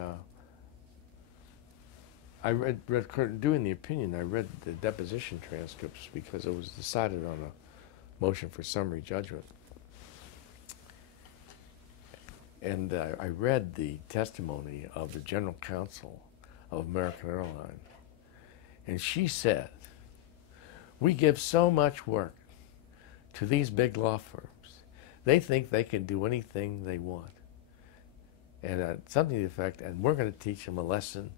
I read doing the opinion, I read the deposition transcripts because it was decided on a motion for summary judgment. And I read the testimony of the general counsel of American Airlines. And she said, "We give so much work to these big law firms. They think they can do anything they want." And something to the effect, "And we're going to teach them a lesson,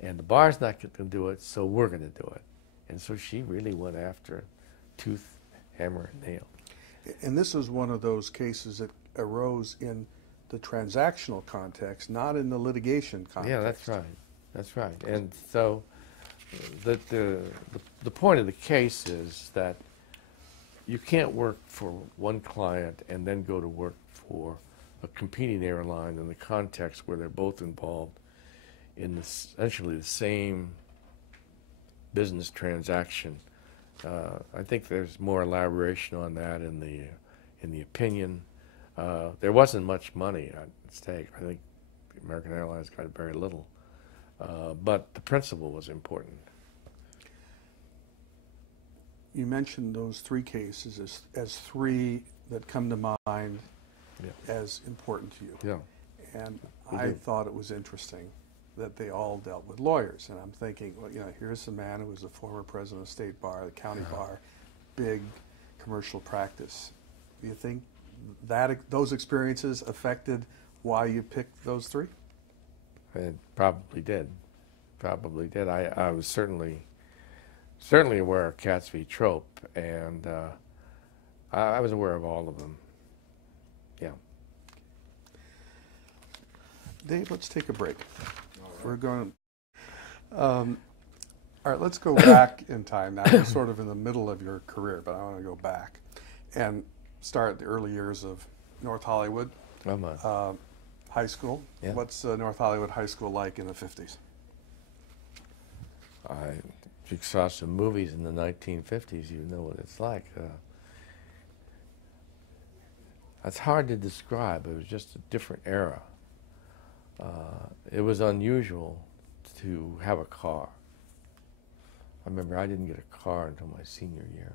and the bar's not going to do it, so we're going to do it." And so she really went after tooth, hammer, and nail. And this was one of those cases that arose in the transactional context, not in the litigation context. Yeah, that's right. That's right. And so the point of the case is that you can't work for one client and then go to work for a competing airline in the context where they're both involved in essentially the same business transaction. I think there's more elaboration on that in the opinion. There wasn't much money at stake. I think American Airlines got very little, but the principle was important. You mentioned those three cases as three that come to mind as important to you. Yeah. And I thought it was interesting that they all dealt with lawyers. And I'm thinking, well, here's a man who was a former president of State Bar, the county bar, big commercial practice. Do you think that those experiences affected why you picked those three? It probably did. Probably did. I was certainly aware of Katz v. Trope, and I was aware of all of them. Yeah. Dave, let's take a break. We're going. All right, let's go back in time. Now, you're sort of in the middle of your career, but I want to go back and start the early years of North Hollywood High School. Yeah. What's North Hollywood High School like in the 50s? If you saw some movies in the 1950s, you know what it's like. It's hard to describe. It was just a different era. It was unusual to have a car. I remember I didn't get a car until my senior year.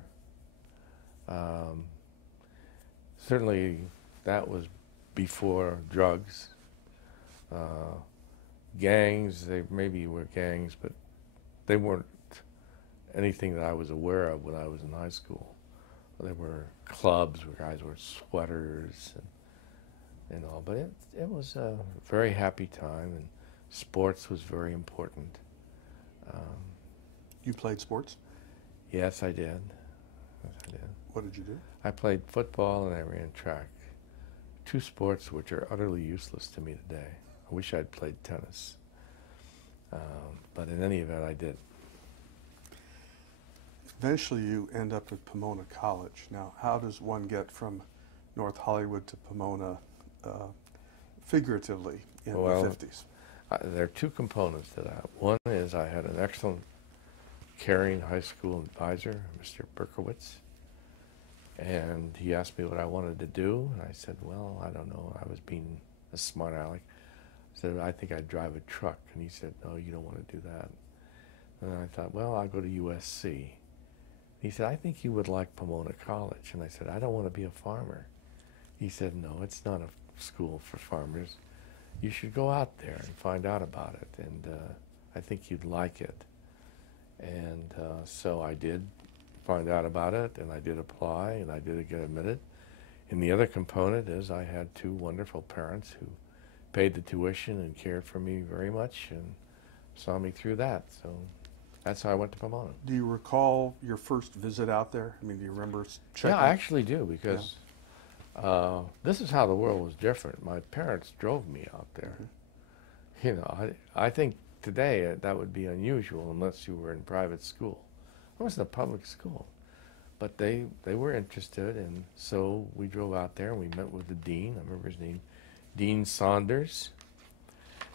Certainly that was before drugs. Gangs, they maybe were gangs, but they weren't anything that I was aware of when I was in high school. There were clubs where guys wore sweaters and all, but it was a very happy time, and sports was very important. You played sports? Yes, I did. Yes, I did. What did you do? I played football and I ran track. Two sports which are utterly useless to me today. I wish I'd played tennis. But in any event, I did. Eventually you end up at Pomona College. Now, how does one get from North Hollywood to Pomona figuratively in the 50s? There are two components to that. One is I had an excellent, caring high school advisor, Mr. Berkowitz, and he asked me what I wanted to do, and I said, well, I don't know. I was being a smart aleck. I said, I think I'd drive a truck, and he said, no, you don't want to do that. And I thought, well, I'll go to USC. He said, I think you would like Pomona College. And I said, I don't want to be a farmer. He said, no, it's not a school for farmers. You should go out there and find out about it, and I think you'd like it. And so I did find out about it, and I did apply, and I did get admitted. And the other component is I had two wonderful parents who paid the tuition and cared for me very much and saw me through that. So that's how I went to Pomona. Do you recall your first visit out there? I mean, do you remember checking? Yeah, I actually do, because this is how the world was different. My parents drove me out there. Mm-hmm. You know, I think today that would be unusual unless you were in private school. It wasn't a public school. But they were interested, and so we drove out there and we met with the dean. I remember his name, Dean Saunders.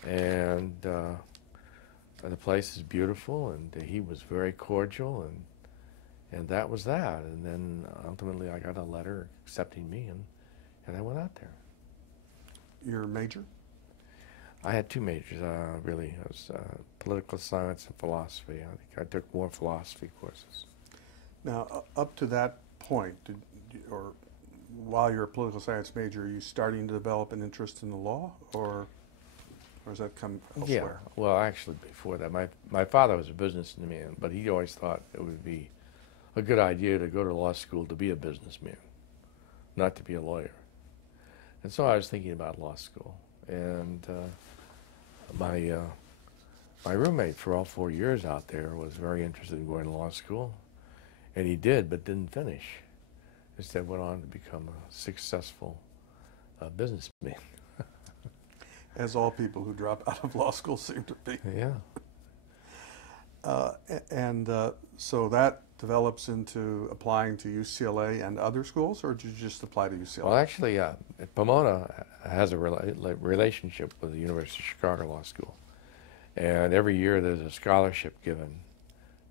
And the place is beautiful, and he was very cordial, and that was that. And then ultimately I got a letter accepting me, and I went out there. Your major? I had two majors, really. It was political science and philosophy. I think I took more philosophy courses. Now, up to that point, or while you're a political science major, are you starting to develop an interest in the law, or does that come elsewhere? Yeah, well, actually, before that, my father was a businessman, but he always thought it would be a good idea to go to law school to be a businessman, not to be a lawyer. And so I was thinking about law school, and my roommate for all 4 years out there was very interested in going to law school, and he did, but didn't finish. Instead went on to become a successful businessman. As all people who drop out of law school seem to be. Yeah. So that develops into applying to UCLA and other schools, or did you just apply to UCLA? Well, actually, Pomona has a relationship with the University of Chicago Law School. And every year there's a scholarship given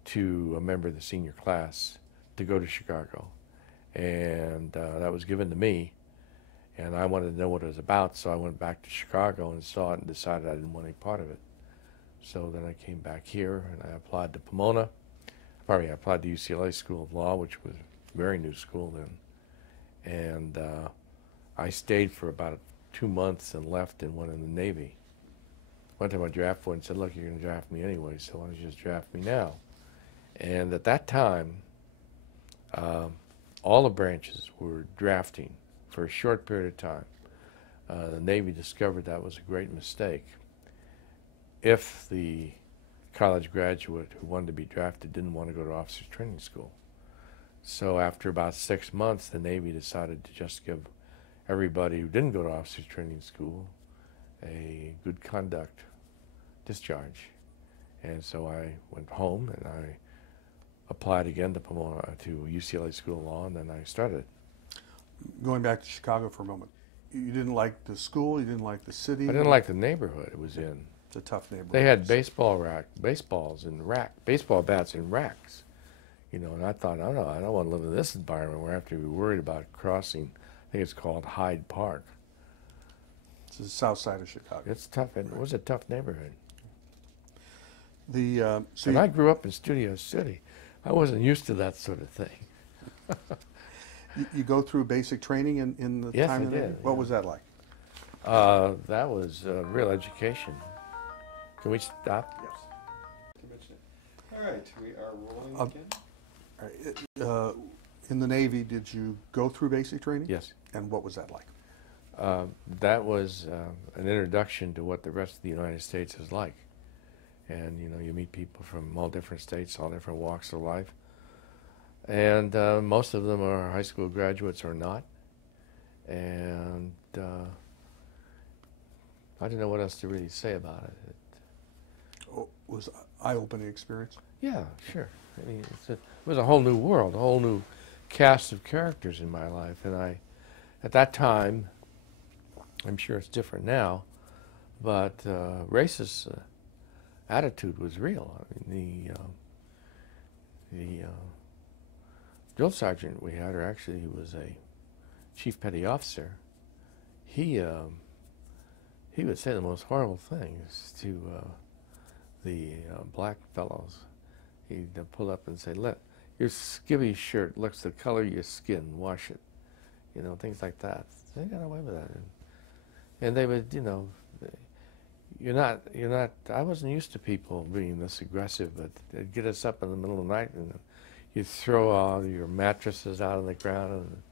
to a member of the senior class to go to Chicago. And that was given to me. And I wanted to know what it was about, so I went back to Chicago and saw it and decided I didn't want any part of it. So then I came back here and I applied to Pomona. I applied to UCLA School of Law, which was a very new school then. And I stayed for about 2 months and left and went in the Navy. Went to my draft board and said, look, you're going to draft me anyway, so why don't you just draft me now? And at that time, all the branches were drafting for a short period of time. The Navy discovered that was a great mistake. If the college graduate who wanted to be drafted didn't want to go to officers training school. So after about 6 months, the Navy decided to just give everybody who didn't go to officers training school a good conduct discharge. And so I went home and I applied again to to UCLA School of Law, and then I started. Going back to Chicago for a moment, you didn't like the school, you didn't like the city? I didn't like the neighborhood it was in. It's a tough neighborhood. They had baseball bats in racks, you know, and I thought, I don't want to live in this environment where I have to be worried about crossing, I think it's called Hyde Park. It's the south side of Chicago. It's tough. It was a tough neighborhood. And I grew up in Studio City. I wasn't used to that sort of thing. You go through basic training in the Yes, time I in the Navy? did, What yeah. was that like? That was real education. Can we stop? Yes. All right, we are rolling again. All right, in the Navy, did you go through basic training? Yes. And what was that like? That was an introduction to what the rest of the United States is like. And, you know, you meet people from all different states, all different walks of life. And most of them are high school graduates or not. And I don't know what else to really say about it. Oh, was eye-opening experience? Yeah, sure. I mean, it was a whole new world, a whole new cast of characters in my life. And at that time, I'm sure it's different now, but racist attitude was real. I mean, the drill sergeant we had, or actually he was a chief petty officer, he would say the most horrible things to the black fellows. He'd pull up and say, "Let your skivvy shirt looks the color of your skin. Wash it." You know, things like that. They got away with that, and they would, you know, you're not. I wasn't used to people being this aggressive, but they'd get us up in the middle of the night and you'd throw all your mattresses out on the ground and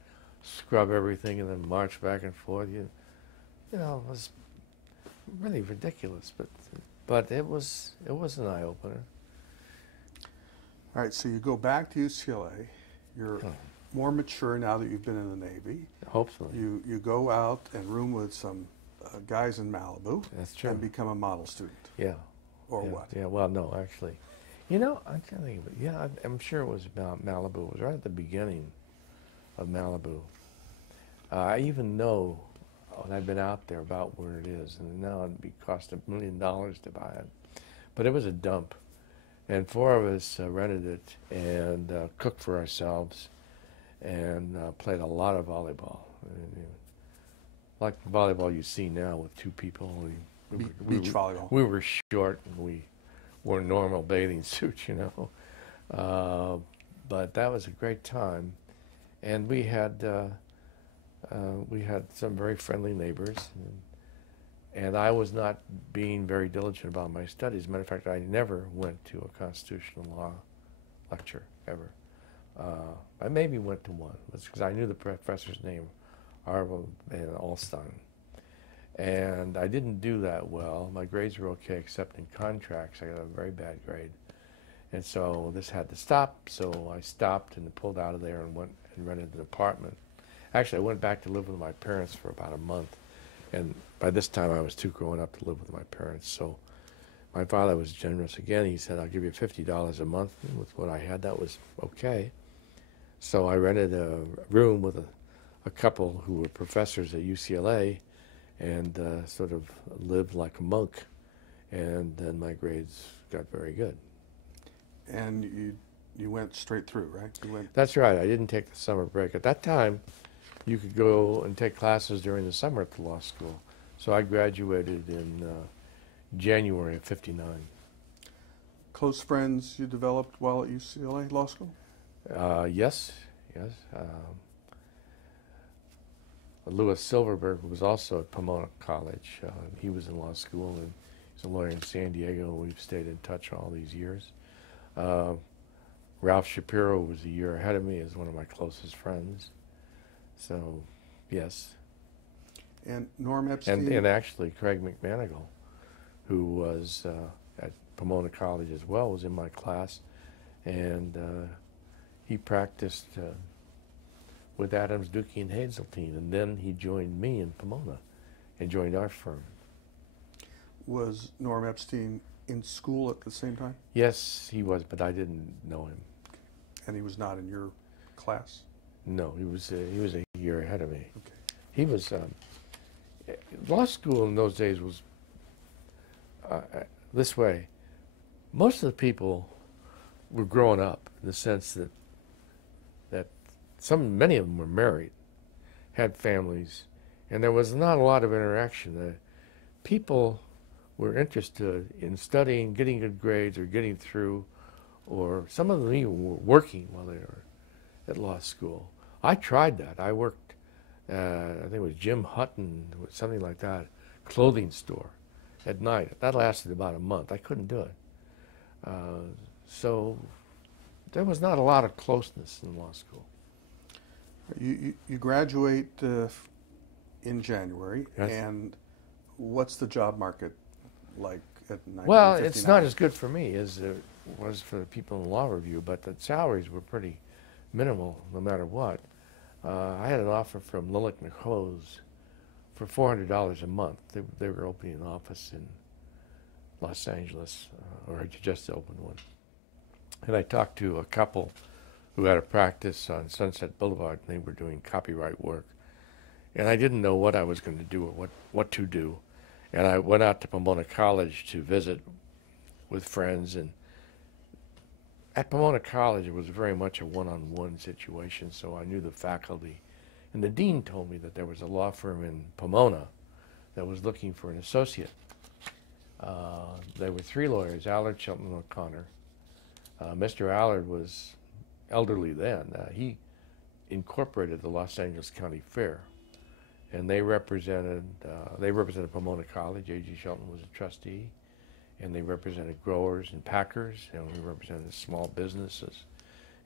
scrub everything, and then march back and forth. You know, it was really ridiculous, but it was an eye opener. All right, so you go back to UCLA. You're more mature now that you've been in the Navy. Hopefully. You go out and room with some guys in Malibu. That's true. And become a model student. Yeah. Or yeah, what? Yeah, well, no, actually. You know, I'm trying to think of it. Yeah, I'm sure it was about Malibu. It was right at the beginning of Malibu. I even know, when I've been out there, about where it is, and now it'd cost $1 million to buy it. But it was a dump. And 4 of us rented it and cooked for ourselves and played a lot of volleyball. Like the volleyball you see now with 2 people. Beach volleyball. We were short and we wore normal bathing suits, you know. But that was a great time. And we had some very friendly neighbors. And I was not being very diligent about my studies. As a matter of fact, I never went to a constitutional law lecture, ever. I maybe went to one. It's because I knew the professor's name, Arvo and Alstein. And I didn't do that well. My grades were okay, except in contracts. I got a very bad grade. And so this had to stop, so I stopped and pulled out of there and went and rented an apartment. Actually, I went back to live with my parents for about a month. And by this time, I was too grown up to live with my parents. So my father was generous again. He said, I'll give you $50 a month. And with what I had, that was okay. So I rented a room with a couple who were professors at UCLA and sort of lived like a monk. And then my grades got very good. And you went straight through, right? That's right. I didn't take the summer break. At that time, you could go and take classes during the summer at the law school. So I graduated in January of '59. Close friends you developed while at UCLA Law School? Yes. Louis Silverberg was also at Pomona College. He was in law school, and he's a lawyer in San Diego. We've stayed in touch all these years. Ralph Shapiro was a year ahead of me as one of my closest friends. So, yes. And Norm Epstein? And actually, Craig McManigal, who was at Pomona College as well, was in my class. And he practiced with Adams, Dukey, and Hazeltine. And then he joined me in Pomona and joined our firm. Was Norm Epstein in school at the same time? Yes, he was, but I didn't know him. And he was not in your class? No, he was a year ahead of me. Okay. He was law school in those days was this way. Most of the people were growing up in the sense that many of them were married, had families, and there was not a lot of interaction. People were interested in studying, getting good grades, or getting through, or some of them even were working while they were at law school. I tried that. I worked, I think it was Jim Hutton, something like that, clothing store at night. That lasted about a month. I couldn't do it. So there was not a lot of closeness in law school. You graduate in January, Yes. and what's the job market like at 1959? Well, it's not as good for me as it was for the people in law review, but the salaries were pretty minimal no matter what. I had an offer from Lillick McHose for $400 a month. They were opening an office in Los Angeles, or had just opened one. And I talked to a couple who had a practice on Sunset Boulevard, and they were doing copyright work. And I didn't know what I was going to do or what to do. And I went out to Pomona College to visit with friends. And at Pomona College, it was very much a one-on-one situation, so I knew the faculty. And the dean told me that there was a law firm in Pomona that was looking for an associate. There were three lawyers, Allard, Shelton, and O'Connor. Mr. Allard was elderly then. He incorporated the Los Angeles County Fair, and they represented Pomona College. A.G. Shelton was a trustee, and they represented growers and packers, and we represented small businesses.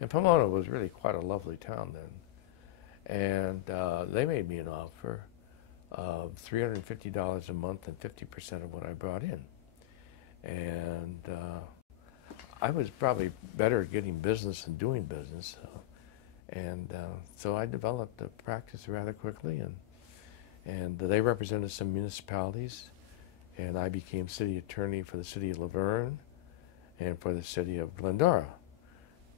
And Pomona was really quite a lovely town then. And they made me an offer of $350 a month and 50% of what I brought in. And I was probably better at getting business than doing business. So I developed a practice rather quickly, and they represented some municipalities, and I became city attorney for the city of Laverne and for the city of Glendora.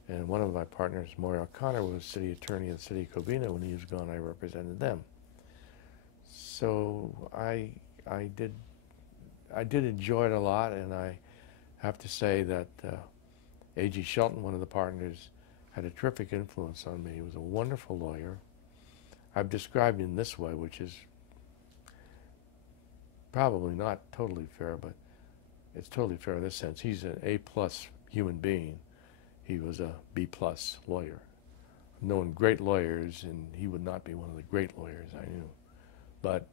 And one of my partners, Maury O'Connor, was city attorney in the city of Covina. When he was gone, I represented them. So I did enjoy it a lot, and I have to say that A.G. Shelton, one of the partners, had a terrific influence on me. He was a wonderful lawyer. I've described him this way, which is probably not totally fair, but it's totally fair in this sense. He's an A-plus human being. He was a B-plus lawyer. I've known great lawyers, and he would not be one of the great lawyers I knew. But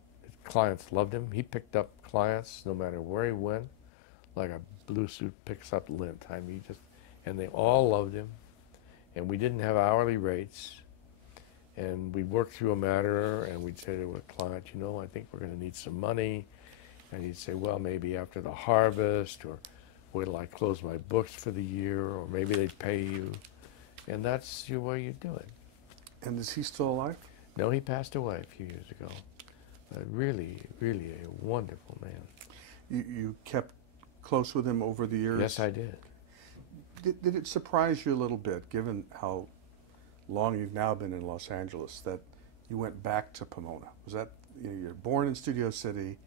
clients loved him. He picked up clients no matter where he went, like a blue suit picks up lint. I mean, and they all loved him. And we didn't have hourly rates. And we'd work through a matter, and we'd say to a client, you know, I think we're going to need some money. And he'd say, well, maybe after the harvest, or wait till I close my books for the year, or maybe they'd pay you. And that's the way you do it. And is he still alive? No, he passed away a few years ago. Really, really a wonderful man. You kept close with him over the years? Yes, I did. Did it surprise you a little bit, given how long you've now been in Los Angeles, that you went back to Pomona? Was that, you're born in Studio City,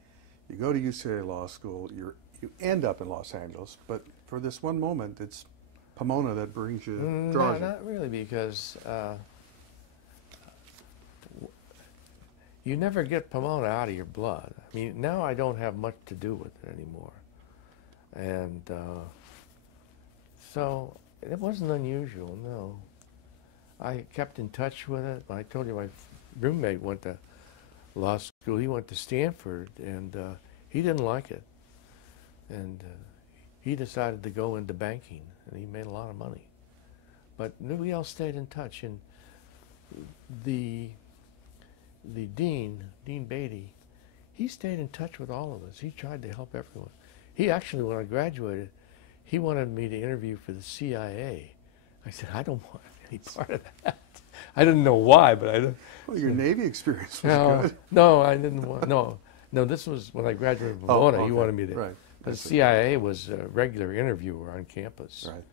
you go to UCLA Law School, you end up in Los Angeles, but for this one moment, it's Pomona that brings you, draws you. Not really, because you never get Pomona out of your blood. I mean, now I don't have much to do with it anymore. And so it wasn't unusual, no. I kept in touch with it. I told you my roommate went to law school. He went to Stanford, and he didn't like it. And he decided to go into banking, and he made a lot of money. But we all stayed in touch, and the dean, Dean Beatty, he stayed in touch with all of us. He tried to help everyone. He actually, when I graduated, he wanted me to interview for the CIA. I said, I don't want any part of that. I didn't know why, but I didn't. Well, your Navy experience was good. No, I didn't want, no, this was when I graduated from Pomona. Okay. He wanted me to. Right. The CIA was a regular interviewer on campus. Right.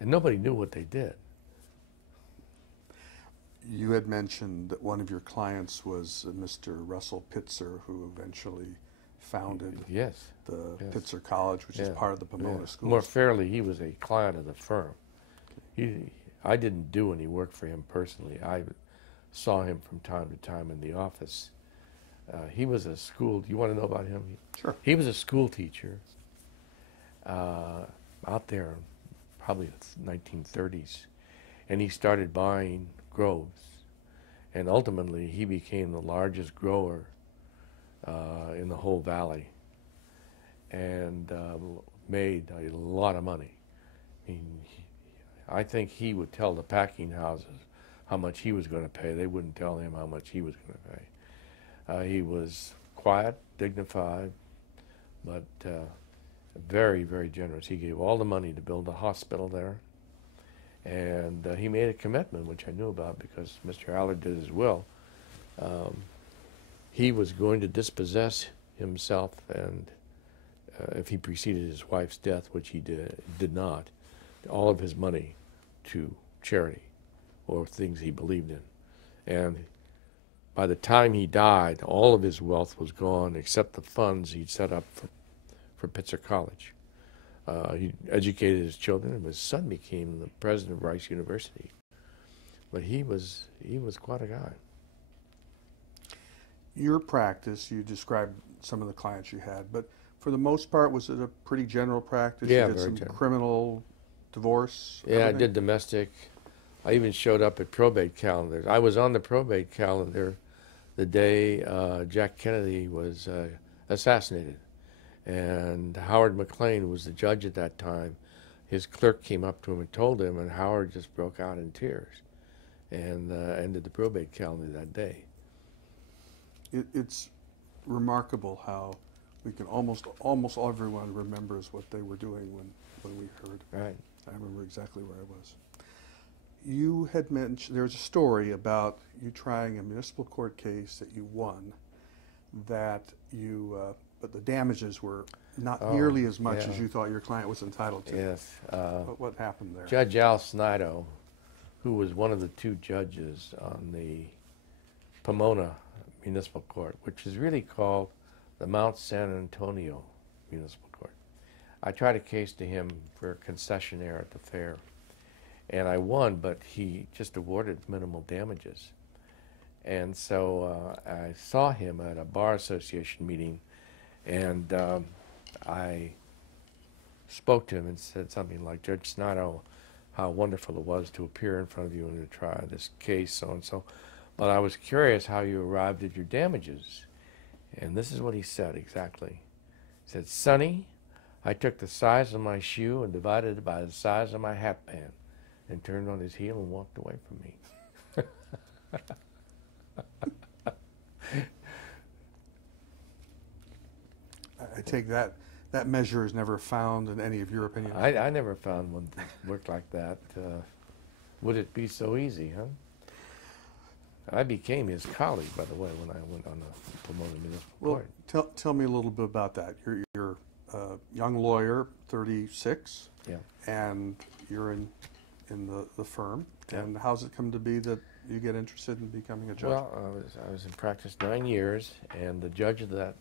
And nobody knew what they did. You had mentioned that one of your clients was Mr. Russell Pitzer, who eventually founded Yes. the Yes. Pitzer College, which is part of the Pomona Schools. More fairly, he was a client of the firm. I didn't do any work for him personally. I saw him from time to time in the office. He was a school, do you want to know about him? Sure. He was a school teacher out there, probably the 1930s. And he started buying groves. And ultimately, he became the largest grower in the whole valley, and made a lot of money. I think he would tell the packing houses how much he was going to pay. They wouldn't tell him how much he was going to pay. He was quiet, dignified, but very, very generous. He gave all the money to build a hospital there, and he made a commitment, which I knew about because Mr. Allard did as well. He was going to dispossess himself, and if he preceded his wife's death, which he did not, all of his money to charity or things he believed in. And by the time he died, all of his wealth was gone except the funds he'd set up for Pitzer College. He educated his children, and his son became the president of Rice University. But he was quite a guy. Your practice, you described some of the clients you had, but for the most part, was it a pretty general practice? Yeah, you did very some general. Criminal, divorce? Yeah, everything? I did domestic. I even showed up at probate calendars. I was on the probate calendar the day Jack Kennedy was assassinated. And Howard McLean was the judge at that time. His clerk came up to him and told him, and Howard just broke out in tears and ended the probate calendar that day. It's remarkable how we can almost everyone remembers what they were doing when we heard. Right. I remember exactly where I was. You had mentioned there's a story about you trying a municipal court case that you won, that you but the damages were not nearly as much as you thought your client was entitled to. Yes. What happened there? Judge Al Snido, who was one of the two judges on the Pomona Municipal Court, which is really called the Mount San Antonio Municipal Court. I tried a case to him for a concessionaire at the fair, and I won, but he just awarded minimal damages. And so I saw him at a bar association meeting, and I spoke to him and said something like, Judge Snido, how wonderful it was to appear in front of you and to try this case, so and so. But I was curious how you arrived at your damages. And this is what he said exactly. He said, Sonny, I took the size of my shoe and divided it by the size of my hat band and turned on his heel and walked away from me. I take that measure is never found in any of your opinions. I never found one that worked like that. Would it be so easy, huh? I became his colleague, by the way, when I went on the Pomona Municipal Court. Tell me a little bit about that. Your a young lawyer, 36, Yeah. and you're in the firm. Yeah. And how's it come to be that you get interested in becoming a judge? Well, I was in practice 9 years, and the judge of that,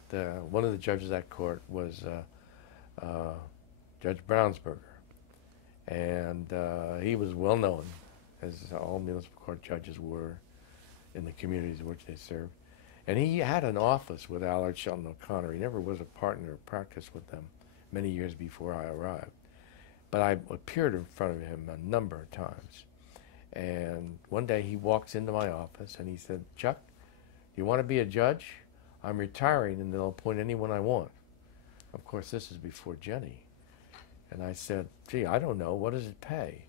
one of the judges of that court was Judge Brownsberger, and he was well known, as all municipal court judges were in the communities in which they served. And he had an office with Allard Shelton O'Connor. He never was a partner or practiced with them many years before I arrived. But I appeared in front of him a number of times. And one day he walks into my office and he said, "Chuck, you want to be a judge? I'm retiring and they'll appoint anyone I want." Of course, this is before Jenny. And I said, "Gee, I don't know. What does it pay?"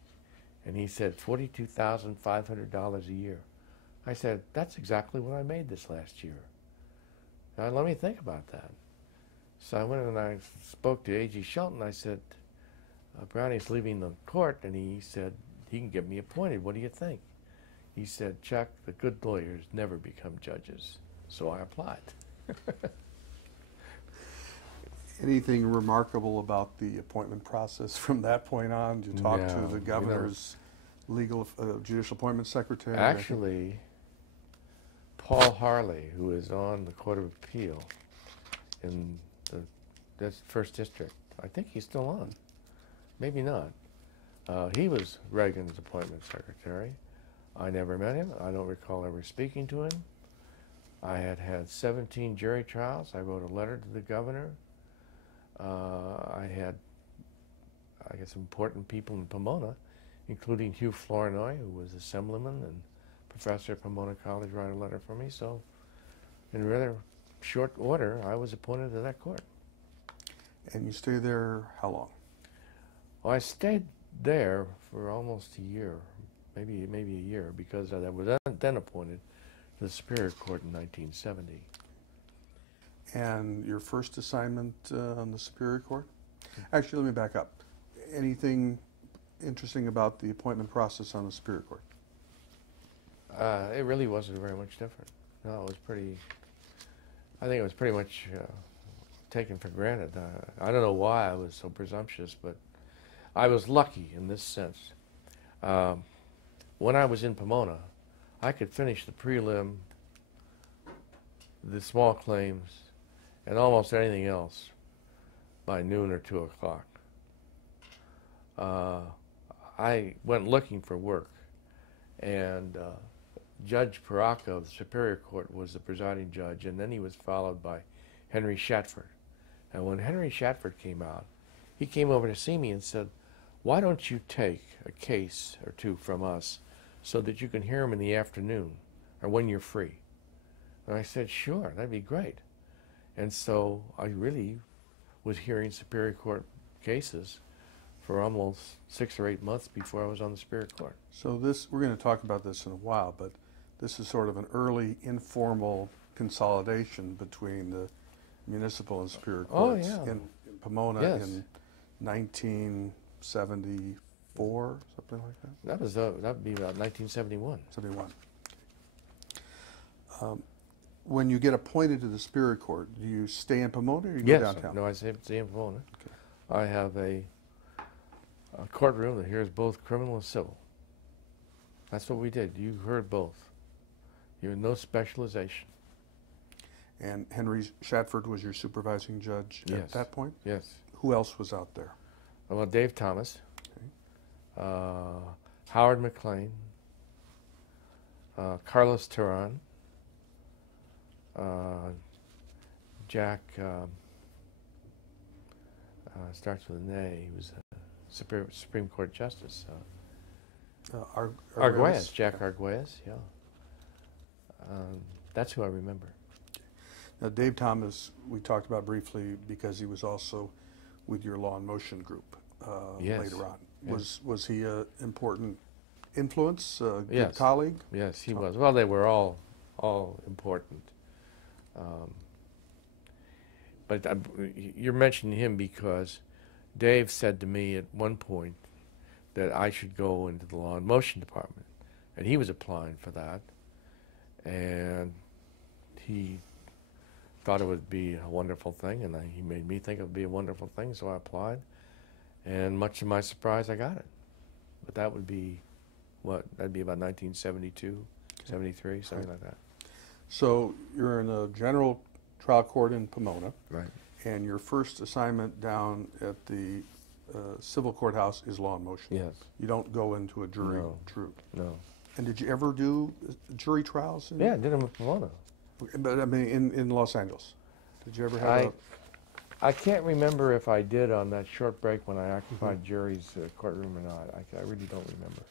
And he said, $42,500 a year. I said, "That's exactly what I made this last year. Now, let me think about that." So I went and I spoke to A.G. Shelton. I said, "Brownie's leaving the court," and he said, "He can get me appointed. What do you think?" He said, "Chuck, the good lawyers never become judges." So I applied. Anything remarkable about the appointment process from that point on? Did you talk No, to the governor's legal judicial appointment secretary? Actually, Paul Harley, who is on the Court of Appeal in that's First District, I think he's still on. Maybe not. He was Reagan's appointment secretary. I never met him. I don't recall ever speaking to him. I had 17 jury trials. I wrote a letter to the governor. I had, I guess, important people in Pomona, including Hugh Flournoy, who was assemblyman and professor at Pomona College, write a letter for me. So in rather short order, I was appointed to that court. And you stay there how long? Well, I stayed there for almost a year, maybe a year, because I was then appointed to the Superior Court in 1970. And your first assignment on the Superior Court? Actually, let me back up. Anything interesting about the appointment process on the Superior Court? It really wasn't very much different. No, it was I think it was pretty much taken for granted. I don't know why I was so presumptuous, but I was lucky in this sense. When I was in Pomona, I could finish the prelim, the small claims, and almost anything else by noon or 2 o'clock. I went looking for work, and Judge Paracca of the Superior Court was the presiding judge, and then he was followed by Henry Shatford. And when Henry Shatford came out, he came over to see me and said, "Why don't you take a case or two from us so that you can hear them in the afternoon or when you're free?" And I said, "Sure, that'd be great." And so I really was hearing Superior Court cases for almost 6 or 8 months before I was on the Superior Court. So this, we're going to talk about this in a while, but this is sort of an early informal consolidation between the municipal and Superior Courts in Pomona in 1974, something like that? That would be about 1971. 71. When you get appointed to the Superior Court, do you stay in Pomona or you go downtown? No, I stay in Pomona. Okay. I have a courtroom that hears both criminal and civil. That's what we did. You heard both. You had no specialization. And Henry Shatford was your supervising judge at that point? Yes. Who else was out there? Well, Dave Thomas, Okay. Howard McLean, Carlos Turan, Jack, starts with an A. He was a Supreme Court Justice. Arguelles, Jack Arguelles, yeah. That's who I remember. Now, Dave Thomas, we talked about briefly because he was also with your Law and Motion group later on. Yes. Was he an important influence, a good Yes. colleague? Yes, he was. Well, they were all important. But you're mentioning him because Dave said to me at one point that I should go into the Law and Motion department, and he was applying for that, and he thought it would be a wonderful thing, and he made me think it would be a wonderful thing, so I applied. And much to my surprise, I got it. But that would be, that'd be about 1972, 73, something like that. So you're in a general trial court in Pomona. Right. And your first assignment down at the civil courthouse is law in motion. Yes. You don't go into a jury No. troop. No. And did you ever do jury trials? Yeah, I did them in Pomona. But I mean, in Los Angeles. Did you ever have I can't remember if I did on that short break when I occupied jury's courtroom or not. I really don't remember.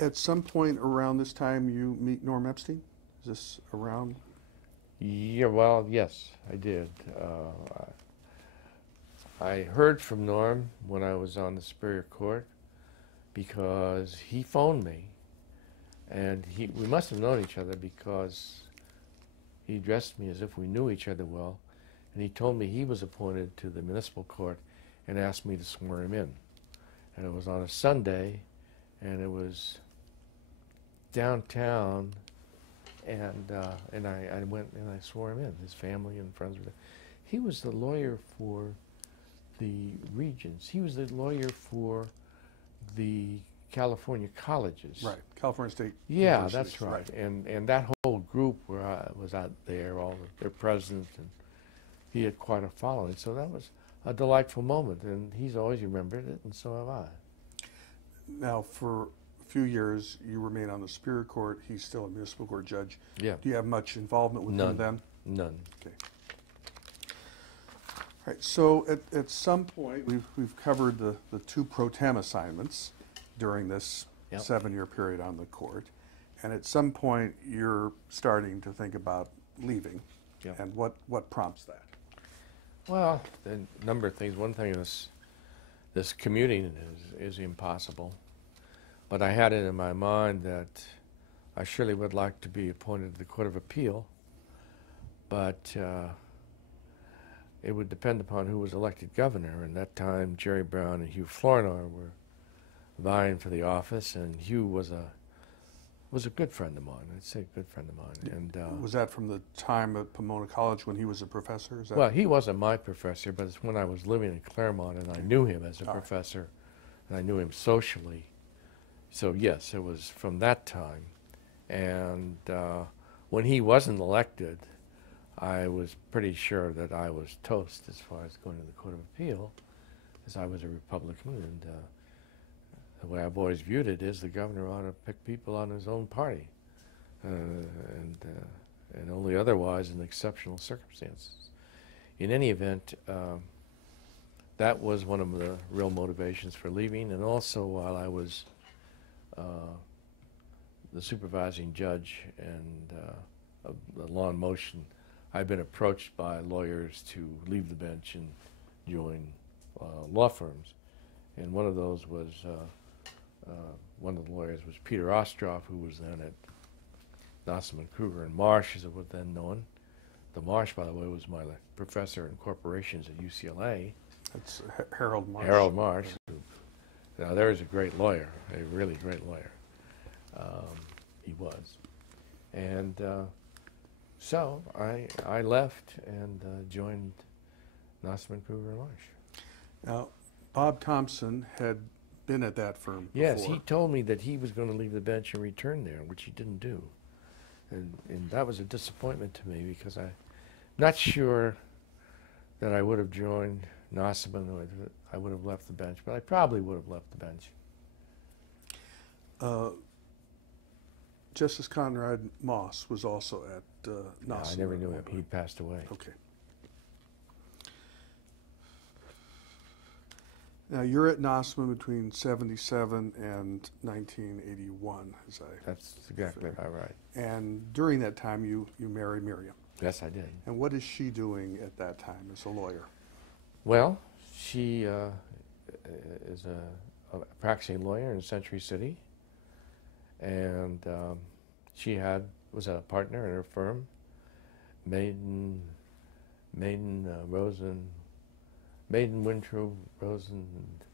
At some point around this time you meet Norm Epstein? Is this around? Yeah, well, yes, I did. I heard from Norm when I was on the Superior Court because he phoned me, and we must have known each other because he addressed me as if we knew each other well, and he told me he was appointed to the municipal court and asked me to swear him in. And it was on a Sunday, and it was downtown, and I went and I swore him in. His family and friends were there. He was the lawyer for the regions. He was the lawyer for the California colleges. Right, California State Yeah, Universities, that's right. And that whole group where I was out there, all their presidents, and he had quite a following. So that was a delightful moment, and he's always remembered it, and so have I. Now, for a few years, you remain on the Superior Court. He's still a municipal court judge. Yeah. Do you have much involvement with him then? None. Okay. All right, so at some point, we've covered the two pro tem assignments during this Yep. 7-year period on the court. And at some point, you're starting to think about leaving. Yep. And what prompts that? Well, a number of things. One thing is this commuting is impossible. But I had it in my mind that I surely would like to be appointed to the Court of Appeal, but it would depend upon who was elected governor. And that time, Jerry Brown and Hugh Flournoy were vying for the office, and Hugh was a good friend of mine. I'd say a good friend of mine. And Was that from the time at Pomona College when he was a professor? Is that well, he wasn't my professor, but it's when I was living in Claremont, and I knew him as a All right. professor, and I knew him socially. So yes, it was from that time. And when he wasn't elected, I was pretty sure that I was toast as far as going to the Court of Appeal, as I was a Republican, and the way I've always viewed it is the governor ought to pick people on his own party, and only otherwise in exceptional circumstances. In any event, that was one of the real motivations for leaving, and also while I was the supervising judge and of the law in motion, I've been approached by lawyers to leave the bench and join law firms. And one of those was, one of the lawyers was Peter Ostroff, who was then at Nossaman, Kruger, and Marsh, as it was then known. The Marsh, by the way, was my professor in corporations at UCLA. That's Harold Marsh. Harold Marsh. Now, there is a great lawyer, a really great lawyer. He was. And so I left and joined Nossaman, Kruger, and Marsh. Now, Bob Thompson had been at that firm Yes, before. he told me that he was going to leave the bench and return there, which he didn't do. And that was a disappointment to me because I'm not sure that I would have joined Nossaman or that I would have left the bench, but I probably would have left the bench. Justice Conrad Moss was also at Nossaman. I never knew him. He passed away. Okay. Now, you're at Nossaman between 77 and 1981, as I... That's exactly about right. And during that time, you marry Miriam. Yes, I did. And what is she doing at that time as a lawyer? Well, she is a practicing lawyer in Century City, and she was a partner in her firm, Maiden Winthrop, Rosen, and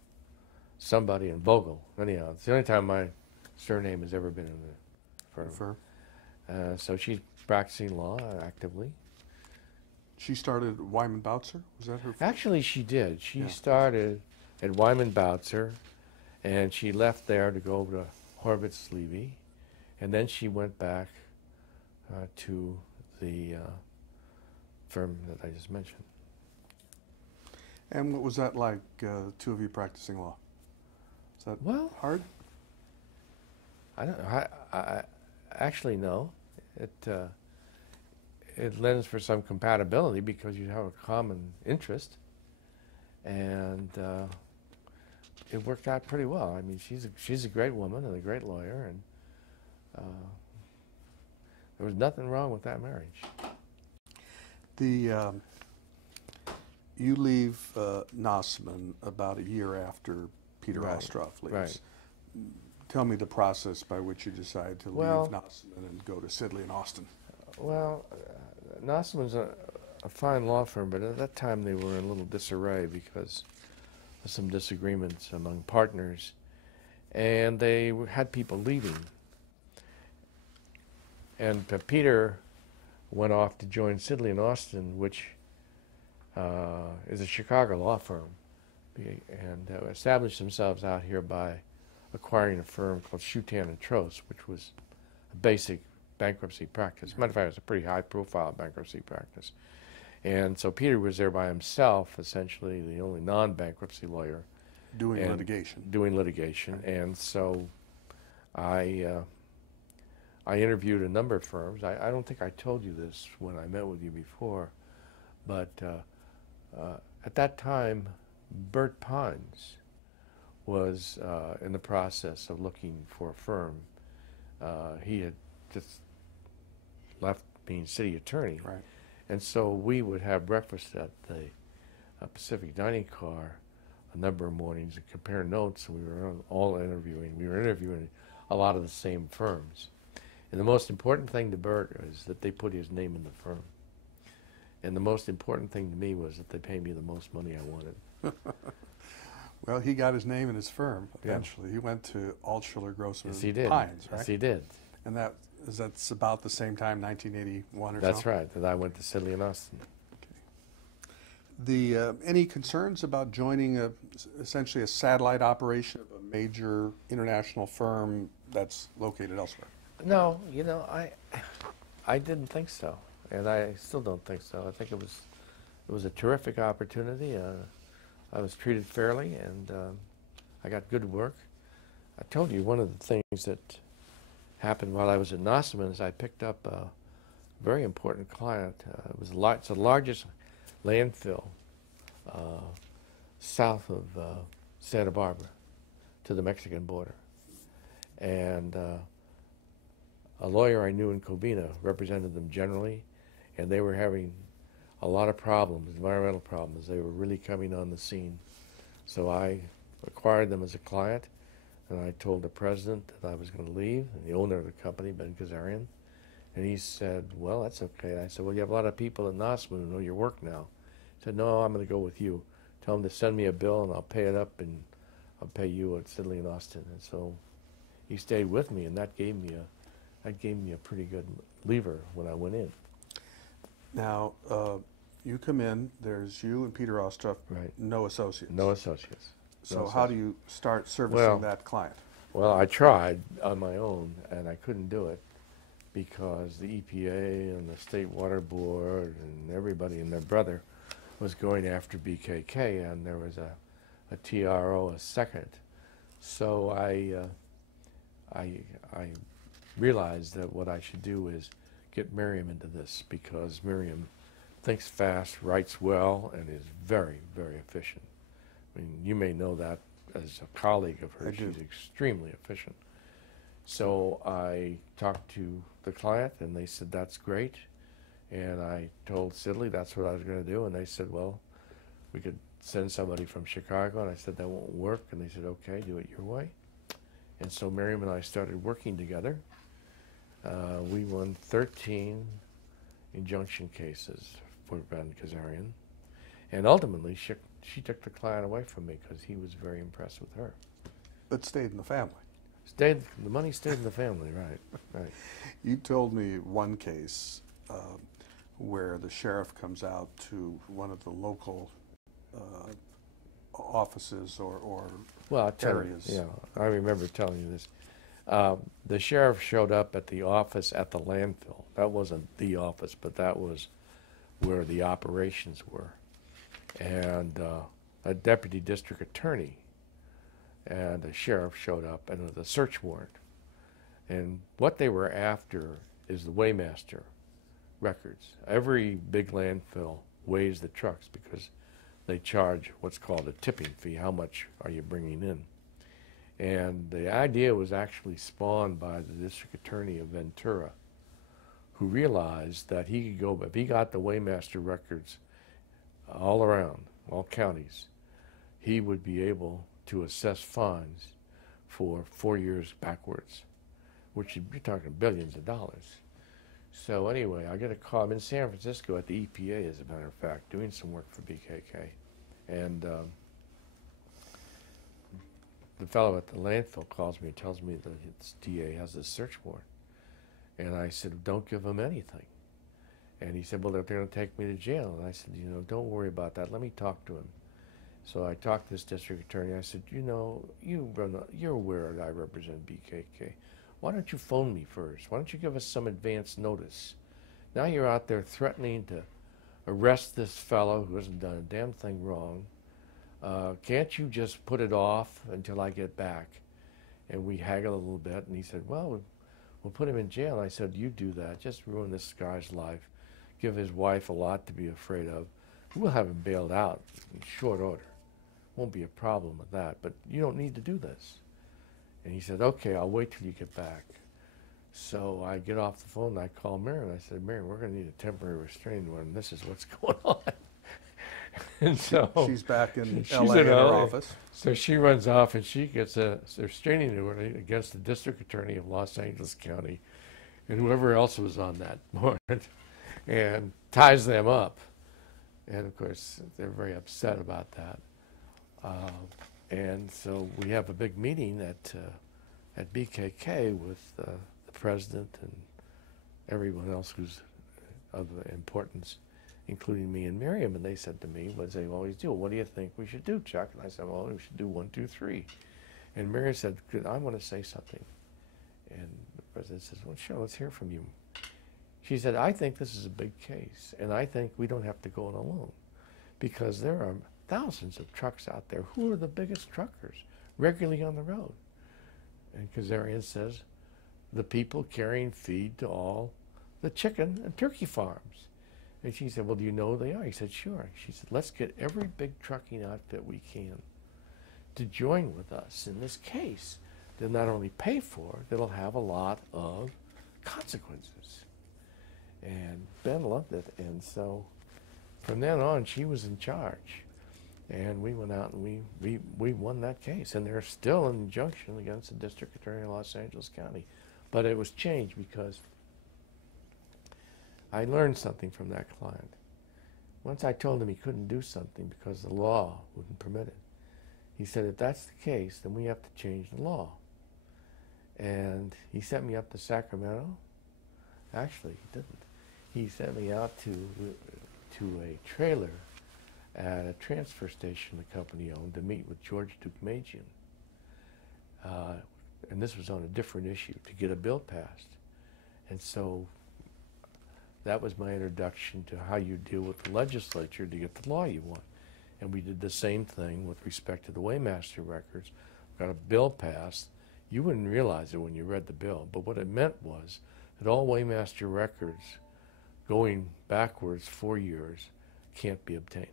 somebody in Vogel. Anyhow, it's the only time my surname has ever been in the firm. So she's practicing law actively. She started Wyman Boutzer? Was that her first? Actually, she did. She Yeah. started at Wyman Boutzer, and she left there to go to Horvitz Levy, and then she went back to the firm that I just mentioned. And what was that like, the two of you practicing law? Is that Well, hard? I don't know. I actually no. It lends for some compatibility because you have a common interest, and it worked out pretty well. I mean, she's a great woman and a great lawyer, and there was nothing wrong with that marriage. You leave Nosman about a year after Peter Right, Ostroff leaves. right. Tell me the process by which you decide to Well- leave Nosman and go to Sidley and Austin. Well, Nosman's a fine law firm, but at that time they were in a little disarray because of some disagreements among partners, and they had people leaving. And Peter went off to join Sidley and Austin, which is a Chicago law firm, and established themselves out here by acquiring a firm called Schutan and Trost, which was a basic bankruptcy practice. Matter of fact, it was a pretty high-profile bankruptcy practice. And so Peter was there by himself, essentially the only non-bankruptcy lawyer. Doing and litigation. Doing litigation. And so I interviewed a number of firms. I don't think I told you this when I met with you before, but at that time, Bert Pines was in the process of looking for a firm. He had just left being city attorney. Right. And so we would have breakfast at the Pacific Dining Car a number of mornings and compare notes, and we were all interviewing. We were interviewing a lot of the same firms. And the most important thing to Bert is that they put his name in the firm. And the most important thing to me was that they paid me the most money I wanted. Well, he got his name in his firm Yeah. eventually. He went to Altschuler, Grossman, Yes, he did. Pines, right? Yes, he did. And that's about the same time, 1981 or so? That's right, that I went to Sidley and Austin. Any concerns about joining essentially a satellite operation of a major international firm that's located elsewhere? No, I didn't think so, and I still don't think so. I think it was a terrific opportunity. I was treated fairly, and I got good work. I told you one of the things that happened while I was at Nosman is I picked up a very important client. It's the largest landfill south of Santa Barbara to the Mexican border, and a lawyer I knew in Covina represented them generally, and they were having a lot of problems, environmental problems. They were really coming on the scene. So I acquired them as a client, and I told the president that I was going to leave, and the owner of the company, Ben Kazarian, and he said, well, that's okay. I said, well, you have a lot of people in Nosman who know your work now. He said, no, I'm going to go with you. Tell them to send me a bill, and I'll pay it up, and I'll pay you at Sidley and Austin. And so he stayed with me, and that gave me a pretty good lever when I went in. Now, you come in, there's you and Peter Ostroff, Right. no associates. No associates. So No how do associates. you start servicing Well- that client? Well, I tried on my own, and I couldn't do it because the EPA and the State Water Board and everybody and their brother was going after BKK, and there was a TRO, a second. So I realized that what I should do is get Miriam into this, because Miriam thinks fast, writes well, and is very, very efficient. I mean, you may know that as a colleague of hers. I do. She's extremely efficient. So I talked to the client, and they said, that's great. And I told Sidley that's what I was going to do, and they said, well, we could send somebody from Chicago. And I said, that won't work. And they said, okay, do it your way. And so Miriam and I started working together. We won 13 injunction cases for Ben Kazarian. And ultimately, she took the client away from me because he was very impressed with her. But stayed in the family. The money stayed in the family, right? Right. You told me one case where the sheriff comes out to one of the local offices or Well, I'll tell areas. you. Yeah, I remember telling you this. The sheriff showed up at the office at the landfill. That wasn't the office, but that was where the operations were. And a deputy district attorney and a sheriff showed up, and with a search warrant. And what they were after is the weighmaster records. Every big landfill weighs the trucks because they charge what's called a tipping fee. How much are you bringing in? And the idea was actually spawned by the district attorney of Ventura, who realized that he could go, if he got the weighmaster records all around, all counties, he would be able to assess fines for 4 years backwards, which you're talking billions of dollars. So anyway, I get a call. I'm in San Francisco at the EPA, as a matter of fact, doing some work for BKK. And the fellow at the landfill calls me and tells me that his DA has a search warrant. And I said, don't give him anything. And he said, well, they're going to take me to jail. And I said, don't worry about that. Let me talk to him. So I talked to this district attorney. I said, you're aware that I represent BKK. Why don't you phone me first? Why don't you give us some advance notice? Now you're out there threatening to arrest this fellow who hasn't done a damn thing wrong. Can't you just put it off until I get back? And we haggled a little bit, and he said, well, we'll put him in jail. I said, you do that. Just ruin this guy's life. Give his wife a lot to be afraid of. We'll have him bailed out in short order. Won't be a problem with that, but you don't need to do this. And he said, okay, I'll wait till you get back. So I get off the phone and I call Marion. I said, Marion, we're going to need a temporary restraining order, and this is what's going on. And so She's back in she's LA in her LA. office. So she runs off and she gets a restraining order against the district attorney of Los Angeles County and whoever else was on that warrant, and ties them up. And of course, they're very upset about that. And so we have a big meeting at BKK with the president and everyone else who's of importance, including me and Miriam. And they said to me, as they always do, what do you think we should do, Chuck? And I said, well, we should do 1, 2, 3. And Miriam said, good, I want to say something. And the president says, well, sure, let's hear from you. She said, I think this is a big case, and I think we don't have to go it alone, because there are thousands of trucks out there. Who are the biggest truckers regularly on the road? And Kazarian says, the people carrying feed to all the chicken and turkey farms. And she said, well, do you know who they are? He said, sure. She said, let's get every big trucking outfit we can to join with us in this case. They'll not only pay for it, it'll have a lot of consequences. And Ben loved it. And so from then on, she was in charge. And we went out and we won that case. And there's still an injunction against the district attorney of Los Angeles County. But it was changed because I learned something from that client. Once I told him he couldn't do something because the law wouldn't permit it, he said, if that's the case, then we have to change the law. And he sent me up to Sacramento. Actually, he didn't. He sent me out to a trailer at a transfer station the company owned to meet with George Deukmejian. And this was on a different issue, to get a bill passed. And so that was my introduction to how you deal with the legislature to get the law you want. And we did the same thing with respect to the weighmaster records. Got a bill passed. You wouldn't realize it when you read the bill, but what it meant was that all weighmaster records going backwards 4 years can't be obtained.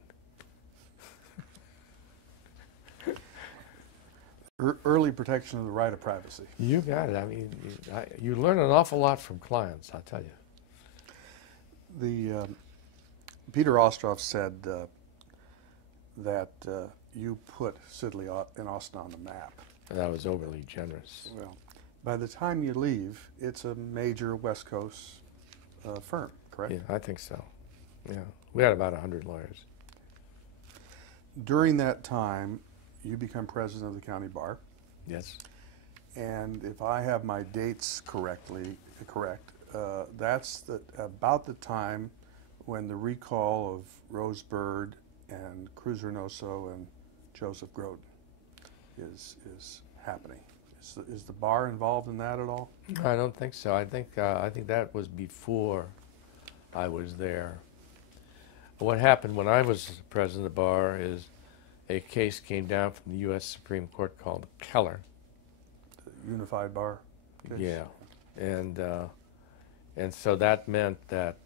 Early protection of the right of privacy. You got it. I mean, you learn an awful lot from clients, I'll tell you. Peter Ostroff said that you put Sidley and Austin on the map. That was overly generous. Well, by the time you leave, it's a major West Coast firm, correct? Yeah, I think so. Yeah, we had about 100 lawyers. During that time, you become president of the county bar. Yes. And if I have my dates correct, that's about the time when the recall of Rose Bird and Cruz Reynoso and Joseph Groden is happening. Is the bar involved in that at all? I don't think so. I think that was before I was there. What happened when I was president of the bar is a case came down from the U.S. Supreme Court called Keller. The Unified Bar case? Yeah, and so that meant that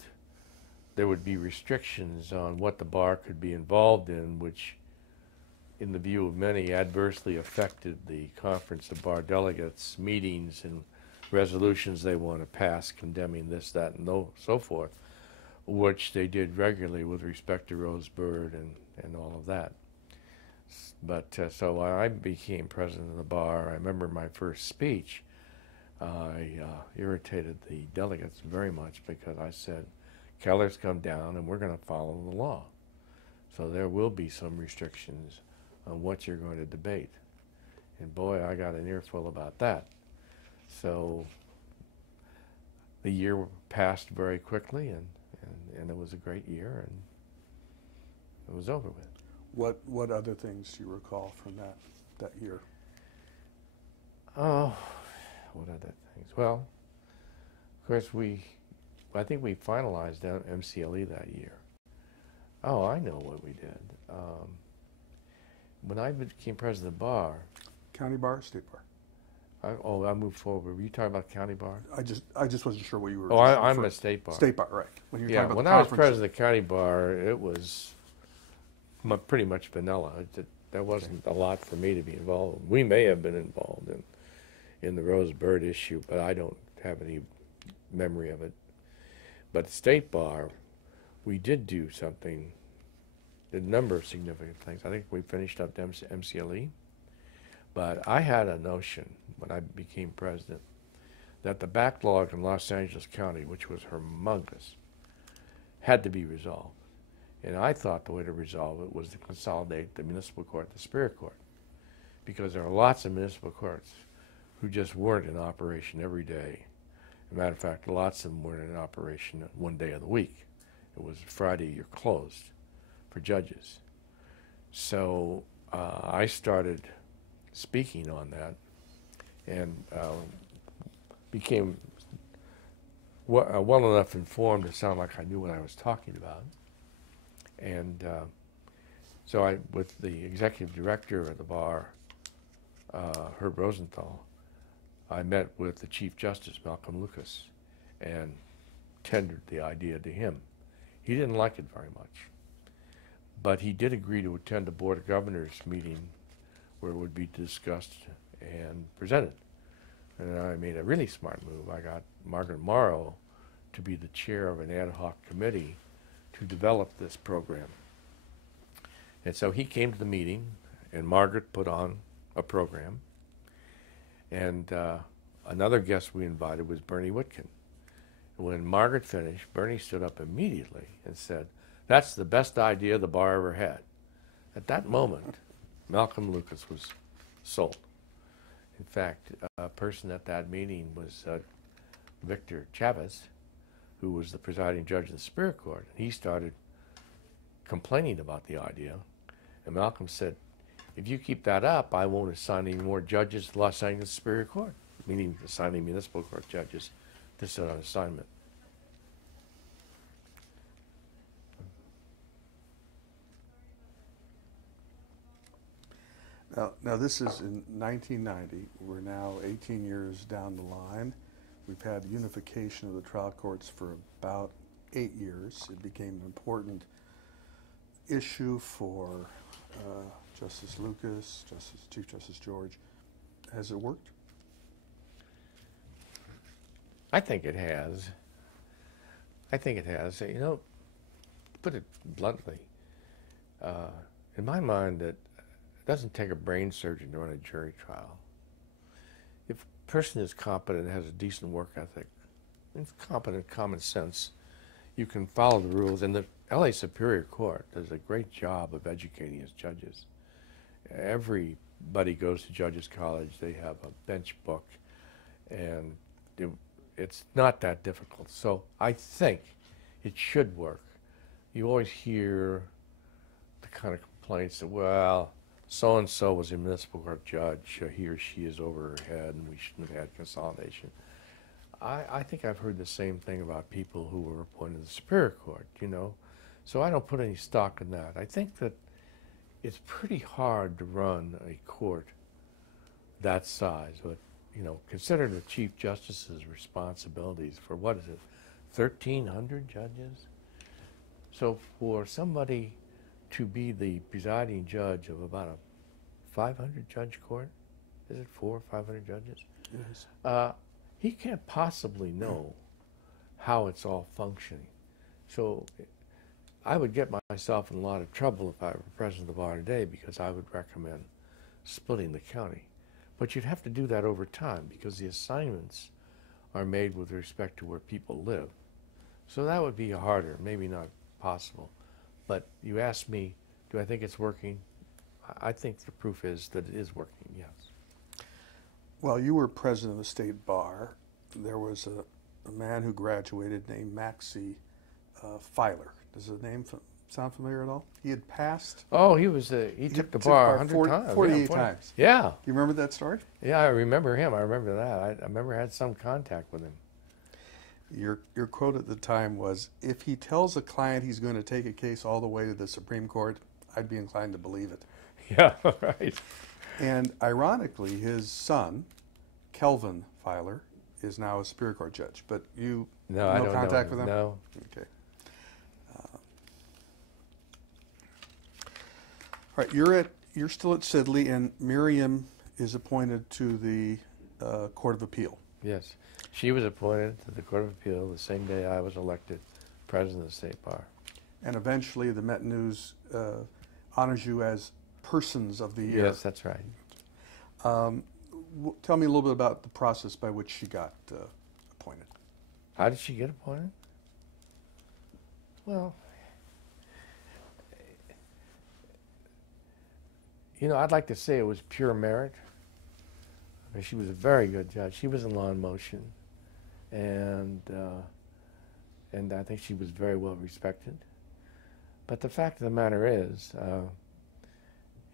there would be restrictions on what the bar could be involved in, which, in the view of many, adversely affected the Conference of Bar Delegates' meetings and resolutions they want to pass condemning this, that, and so forth, which they did regularly with respect to Rose Bird and all of that. But so when I became president of the bar, I remember my first speech, I irritated the delegates very much because I said, Keller's come down and we're going to follow the law. So there will be some restrictions on what you're going to debate. And boy, I got an earful about that. So the year passed very quickly, and it was a great year, and it was over with. What other things do you recall from that year? Oh, what other things? Well, of course, I think we finalized MCLE that year. Oh, I know what we did. When I became president of the bar. County bar or state bar? I moved forward. Were you talking about county bar? I just wasn't sure what you were. Oh, I'm a state bar. State bar, right? When you were Yeah, talking about when the I was conference. president of the county bar, it was pretty much vanilla. There wasn't a lot for me to be involved in. We may have been involved in the Rose Bird issue, but I don't have any memory of it. But state bar, we did do something, a number of significant things. I think we finished up the MCLE, but I had a notion when I became president that the backlog in Los Angeles County, which was humongous, had to be resolved. And I thought the way to resolve it was to consolidate the municipal court, the Superior Court, because there are lots of municipal courts who just weren't in operation every day. As a matter of fact, lots of them weren't in operation one day of the week. It was Friday, you're closed for judges. So I started speaking on that and became well enough informed to sound like I knew what I was talking about. And so I, with the executive director of the bar, Herb Rosenthal, I met with the Chief Justice, Malcolm Lucas, and tendered the idea to him. He didn't like it very much, but he did agree to attend a Board of Governors meeting where it would be discussed and presented. And I made a really smart move. I got Margaret Morrow to be the chair of an ad hoc committee to develop this program. And so he came to the meeting, and Margaret put on a program. And another guest we invited was Bernie Whitkin. When Margaret finished, Bernie stood up immediately and said, "That's the best idea the bar ever had." At that moment, Malcolm Lucas was sold. In fact, a person at that meeting was Victor Chavez, who was the presiding judge of the Superior Court. He started complaining about the idea, and Malcolm said, "If you keep that up, I won't assign any more judges to Los Angeles Superior Court," meaning assigning municipal court judges to sit on assignment. Now this is in 1990. We're now 18 years down the line. We've had unification of the trial courts for about 8 years. It became an important issue for Justice Lucas, Chief Justice George. Has it worked? I think it has. I think it has. You know, to put it bluntly, in my mind, that it doesn't take a brain surgeon to run a jury trial. If a person is competent and has a decent work ethic, it's competent common sense, you can follow the rules. And the LA Superior Court does a great job of educating its judges. Every anybody goes to Judges College, they have a bench book, and it's not that difficult. So I think it should work. You always hear the kind of complaints that, well, so-and-so was a municipal court judge, he or she is over her head, and we shouldn't have had consolidation. I think I've heard the same thing about people who were appointed to the Superior Court, you know. So I don't put any stock in that. I think that it's pretty hard to run a court that size, but, you know, consider the Chief Justice's responsibilities for, what is it, 1,300 judges? So for somebody to be the presiding judge of about a 500 judge court, is it 400 or 500 judges? Yes. He can't possibly know how it's all functioning. So I would get myself in a lot of trouble if I were president of the bar today, because I would recommend splitting the county. But you'd have to do that over time, because the assignments are made with respect to where people live. So that would be harder, maybe not possible. But you asked me, do I think it's working? I think the proof is that it is working, yes. While you were president of the state bar, there was a man who graduated named Maxie Filer. Does the name sound familiar at all? He had passed. Oh, he took the bar 100 times. 48 times. Yeah. Do you remember that story? Yeah, I remember him. I remember that. I remember I had some contact with him. Your quote at the time was, "If he tells a client he's going to take a case all the way to the Supreme Court, I'd be inclined to believe it." Yeah, right. And ironically, his son, Kelvin Filer, is now a Superior Court judge. But you No, I don't contact know. with him? No. Okay. All right, you're still at Sidley, and Miriam is appointed to the Court of Appeal. Yes. She was appointed to the Court of Appeal the same day I was elected president of the state bar. And eventually the Met News honors you as Persons of the Year. Yes, that's right. Tell me a little bit about the process by which she got appointed. How did she get appointed? Well, you know, I'd like to say it was pure merit. I mean, she was a very good judge. She was in law and motion, and I think she was very well respected. But the fact of the matter is,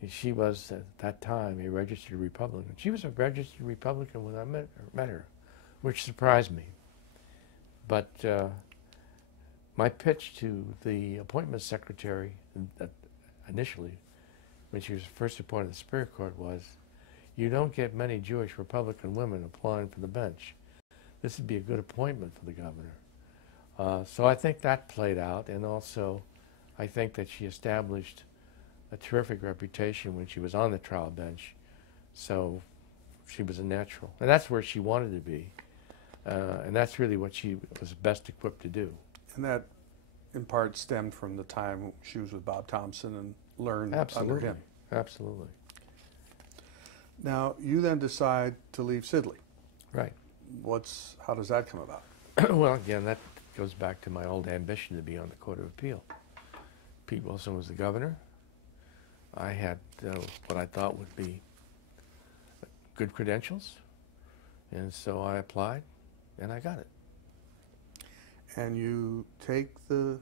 she was at that time a registered Republican. She was a registered Republican when I met her, which surprised me. But my pitch to the appointment secretary initially, when she was first appointed to the Superior Court, was, you don't get many Jewish Republican women applying for the bench. This would be a good appointment for the governor. So I think that played out, and also I think that she established a terrific reputation when she was on the trial bench. So she was a natural. And that's where she wanted to be. And that's really what she was best equipped to do. And that, in part, stemmed from the time she was with Bob Thompson and learned Absolutely. under him. Absolutely. Now, you then decide to leave Sidley. Right. How does that come about? Well, again, that goes back to my old ambition to be on the Court of Appeal. Pete Wilson was the governor. I had what I thought would be good credentials, and so I applied, and I got it. And you take the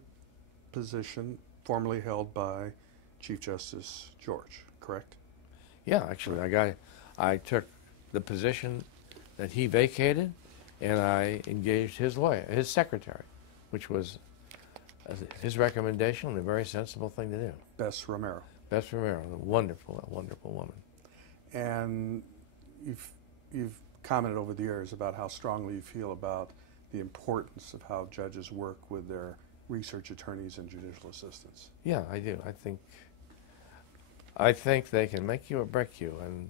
position formerly held by Chief Justice George, correct? Yeah, actually, I took the position that he vacated, and I engaged his lawyer, his secretary, which was his recommendation and a very sensible thing to do. Bess Romero. Bess Romero, a wonderful woman. And you've commented over the years about how strongly you feel about the importance of how judges work with their research attorneys and judicial assistants. Yeah, I do. I think they can make you or break you. And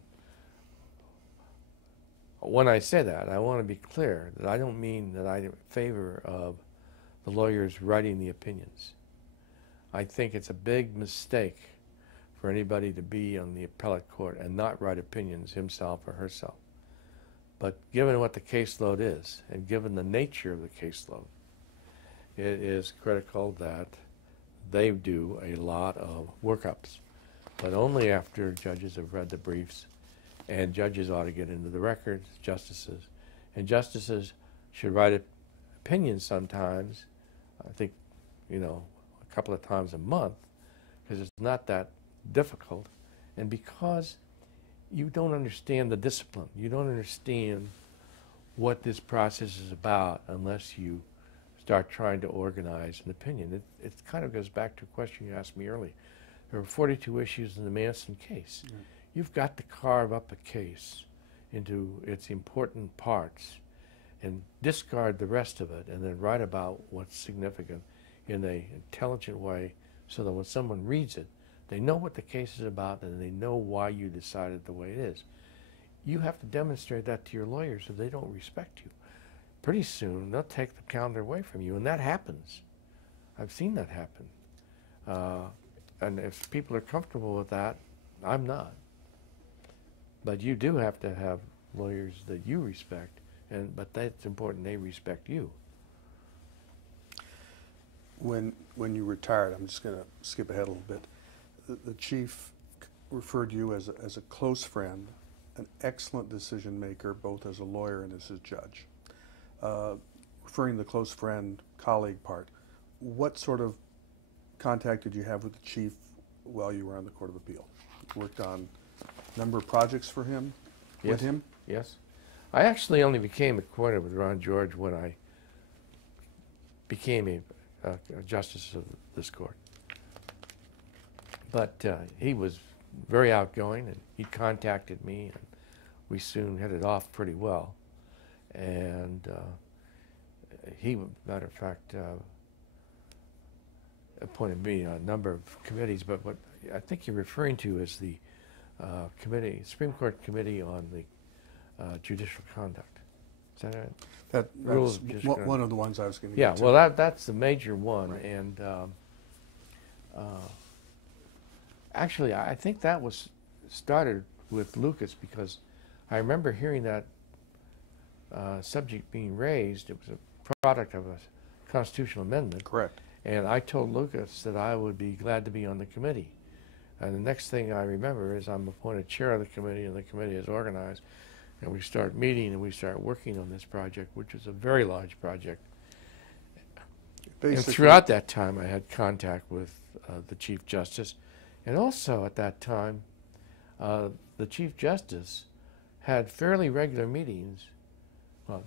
when I say that, I want to be clear that I don't mean that I'm in favor of the lawyers writing the opinions. I think it's a big mistake for anybody to be on the appellate court and not write opinions himself or herself. But given what the caseload is, and given the nature of the caseload, it is critical that they do a lot of workups. but only after judges have read the briefs, and judges ought to get into the records, justices, and justices should write opinions sometimes, I think, a couple of times a month, because it's not that difficult, and because you don't understand the discipline, you don't understand what this process is about unless you start trying to organize an opinion. It kind of goes back to a question you asked me earlier. There were 42 issues in the Manson case. Yeah. You've got to carve up a case into its important parts and discard the rest of it, and then write about what's significant in an intelligent way so that when someone reads it, they know what the case is about and they know why you decided the way it is. You have to demonstrate that to your lawyers or they don't respect you. Pretty soon they'll take the calendar away from you, and that happens. I've seen that happen. And if people are comfortable with that, I'm not. But you do have to have lawyers that you respect, but that's important, they respect you. When you retired, I'm just going to skip ahead a little bit. The chief referred to you as a close friend, an excellent decision maker, both as a lawyer and as a judge. Referring to the close friend, colleague part, what sort of contact did you have with the chief while you were on the Court of Appeal? You worked on a number of projects for him, Yes. with him? Yes. I actually only became acquainted with Ron George when I became a justice of this court. But he was very outgoing, and he contacted me, and we soon hit it off pretty well. And he, matter of fact, appointed me on a number of committees, but what I think you're referring to is the Supreme Court Committee on the Judicial Conduct. Is that right? That's Rules of Judicial one of the ones I was going to Yeah, get to. well, that's the major one, Right. and actually, I think that was started with Lucas, because I remember hearing that subject being raised. It was a product of a constitutional amendment. Correct. And I told Lucas that I would be glad to be on the committee. And the next thing I remember is I'm appointed chair of the committee, and the committee is organized. And we start meeting and we start working on this project, which is a very large project. And throughout that time, I had contact with the Chief Justice. And also at that time, the Chief Justice had fairly regular meetings. Well,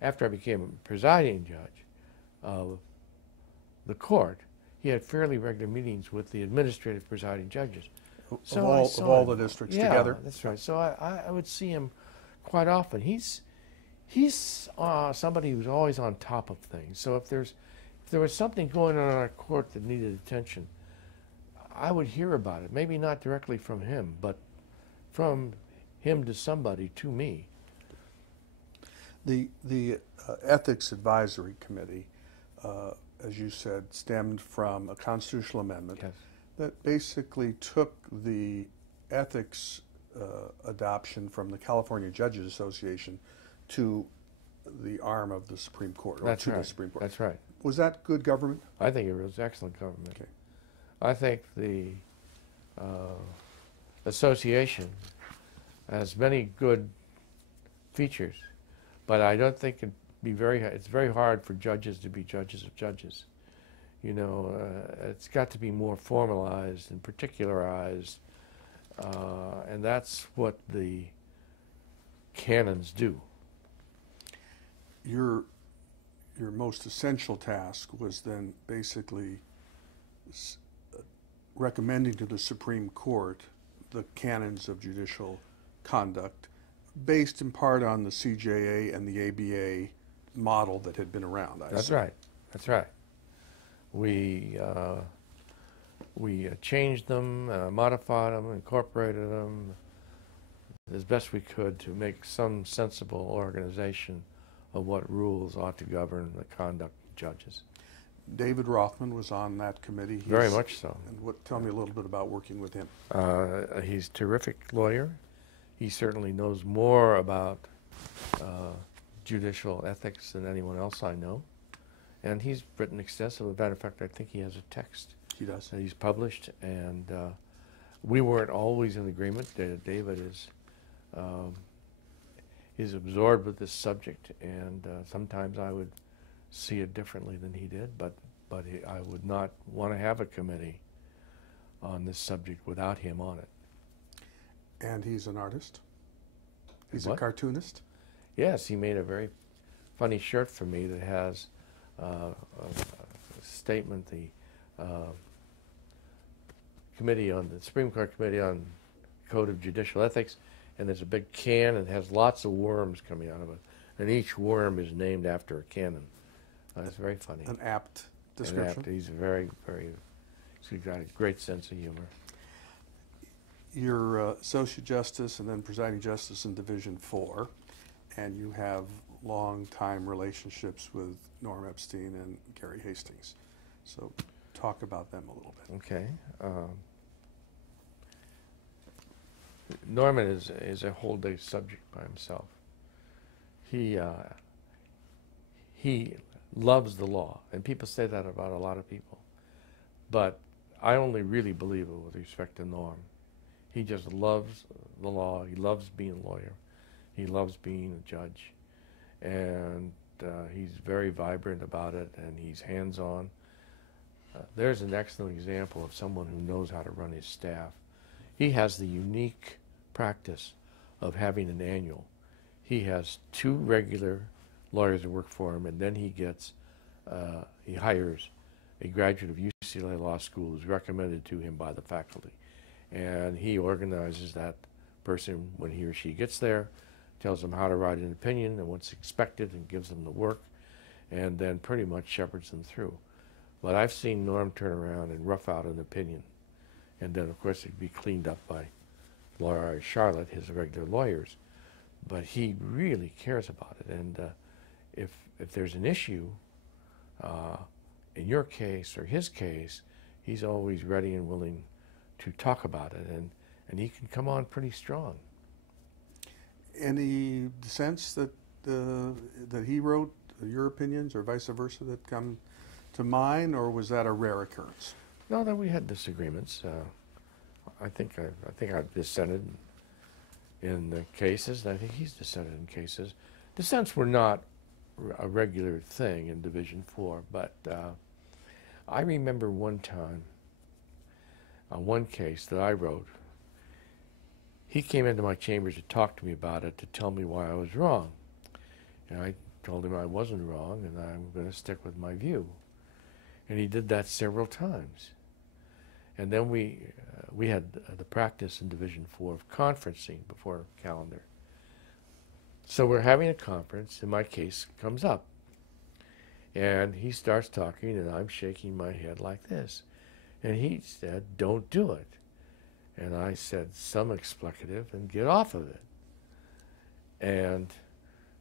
after I became a presiding judge of the court, he had fairly regular meetings with the administrative presiding judges. Of all the districts together? Yeah, that's right. So I would see him quite often. He's somebody who's always on top of things. So if there was something going on in our court that needed attention, I would hear about it. Maybe not directly from him, but from him to somebody, to me. The Ethics Advisory Committee, as you said, stemmed from a constitutional amendment Yes. that basically took the ethics adoption from the California Judges Association to the arm of the Supreme Court, or That's to right. the Supreme Court. That's right. Was that good government? I think it was excellent government. Okay. I think the association has many good features, but I don't think it's very hard for judges to be judges of judges. It's got to be more formalized and particularized, and that's what the canons do. Your most essential task was then basically recommending to the Supreme Court the canons of judicial conduct, based in part on the CJA and the ABA model that had been around. That's right. That's right. We changed them, modified them, incorporated them as best we could to make some sensible organization of what rules ought to govern the conduct of judges. David Rothman was on that committee. Very much so. And tell me a little bit about working with him. He's a terrific lawyer. He certainly knows more about judicial ethics than anyone else I know. And he's written extensively. As a matter of fact, I think he has a text He does. that he's published. And We weren't always in agreement. David is absorbed with this subject, and sometimes I would see it differently than he did, but I would not want to have a committee on this subject without him on it. And he's an artist? He's What? a cartoonist? Yes, he made a very funny shirt for me that has a statement, the Supreme Court Committee on Code of Judicial Ethics, and there's a big can and it has lots of worms coming out of it, and each worm is named after a cannon. It's very funny. An apt description. He's he's got a great sense of humor. You're Associate Justice and then Presiding Justice in Division 4, and you have long-time relationships with Norm Epstein and Gary Hastings. So talk about them a little bit. Okay. Norman is a whole day subject by himself. He loves the law, and people say that about a lot of people. But I only really believe it with respect to Norm. He just loves the law. He loves being a lawyer. He loves being a judge. And he's very vibrant about it, and he's hands-on. There's an excellent example of someone who knows how to run his staff. He has the unique practice of having an annual. He has 2 regular lawyers who work for him, and then he hires a graduate of UCLA Law School who's recommended to him by the faculty. And he organizes that person when he or she gets there, tells them how to write an opinion and what's expected, and gives them the work, and then pretty much shepherds them through. But I've seen Norm turn around and rough out an opinion, and then of course it'd be cleaned up by Laura Charlotte, his regular lawyers. But he really cares about it, and if there's an issue in your case or his case, he's always ready and willing to talk about it, and he can come on pretty strong. Any dissents that he wrote, your opinions, or vice versa, that come to mind, or was that a rare occurrence? No, that we had disagreements. I think I've dissented in the cases, and I think he's dissented in cases. Dissents were not a regular thing in Division 4, but I remember one time, one case that I wrote, he came into my chambers to talk to me about it, to tell me why I was wrong. And I told him I wasn't wrong, and I'm going to stick with my view. And he did that several times. And then we had the practice in Division 4 of conferencing before a calendar. So we're having a conference, and my case comes up. And he starts talking, and I'm shaking my head like this. And he said, "Don't do it." And I said some expletive and get off of it. And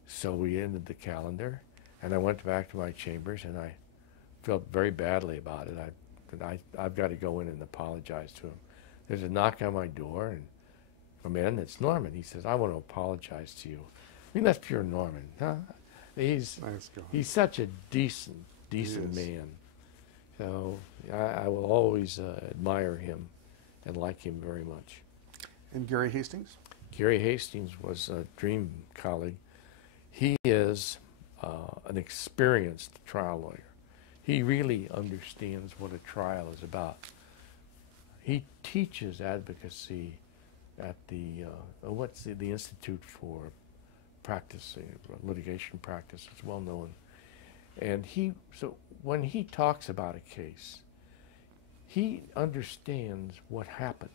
so we ended the calendar, and I went back to my chambers, and I felt very badly about it. I've got to go in and apologize to him. There's a knock on my door, and come in, it's Norman. He says, "I want to apologize to you." I mean, that's pure Norman. Huh? He's such a decent man. So I will always admire him and like him very much. And Gary Hastings? Gary Hastings was a dream colleague. He is an experienced trial lawyer. He really understands what a trial is about. He teaches advocacy at the Institute for Practice, Litigation Practice. It's well known. And so when he talks about a case, he understands what happened.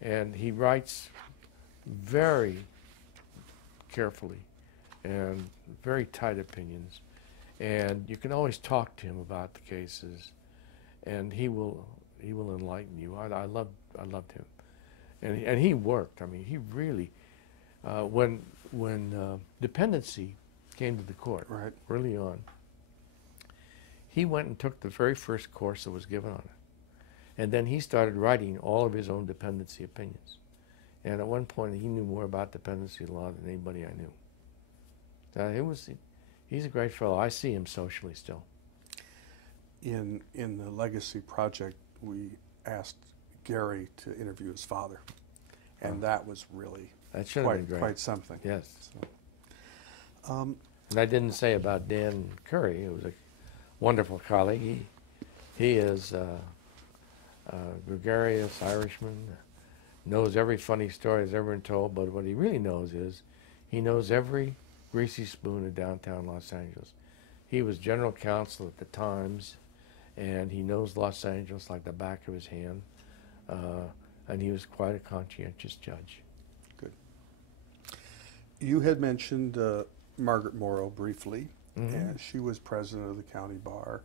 And he writes very carefully and very tight opinions. And you can always talk to him about the cases, and he will enlighten you. I loved him, and he worked. I mean, he really when dependency came to the court right early on, he went and took the very first course that was given on it, and then he started writing all of his own dependency opinions. And at one point, he knew more about dependency law than anybody I knew. He's a great fellow. I see him socially still. In the Legacy Project, we asked Gary to interview his father, and that was really That should have been great. quite something. Yes. So, And I didn't say about Dan Curry, who was a wonderful colleague. He is a gregarious Irishman, knows every funny story that's ever been told, but what he really knows is he knows every greasy spoon of downtown Los Angeles. He was general counsel at the Times, and he knows Los Angeles like the back of his hand, and he was quite a conscientious judge. good. You had mentioned Margaret Morrow briefly, and she was president of the county bar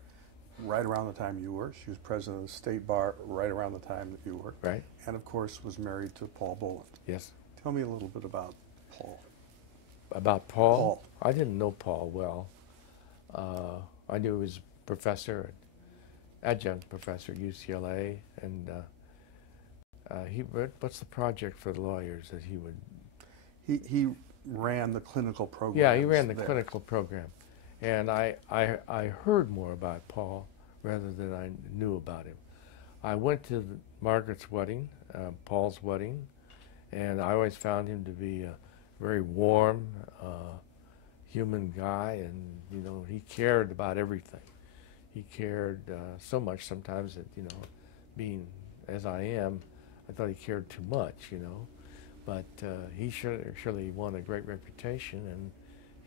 right around the time you were. She was president of the state bar right around the time that you were. Right? And of course was married to Paul Boland. Yes. Tell me a little bit about Paul. About Paul? Paul. I didn't know Paul well. I knew he was a professor, adjunct professor at UCLA, and what's the project for the lawyers that he would... He ran the clinical program. Yeah, he ran the clinical program. And I heard more about Paul rather than I knew about him. I went to Margaret's wedding, Paul's wedding, and I always found him to be a very warm, human guy, and you know, he cared about everything. He cared so much sometimes that, you know, being as I am, I thought he cared too much, you know. But he surely won a great reputation, and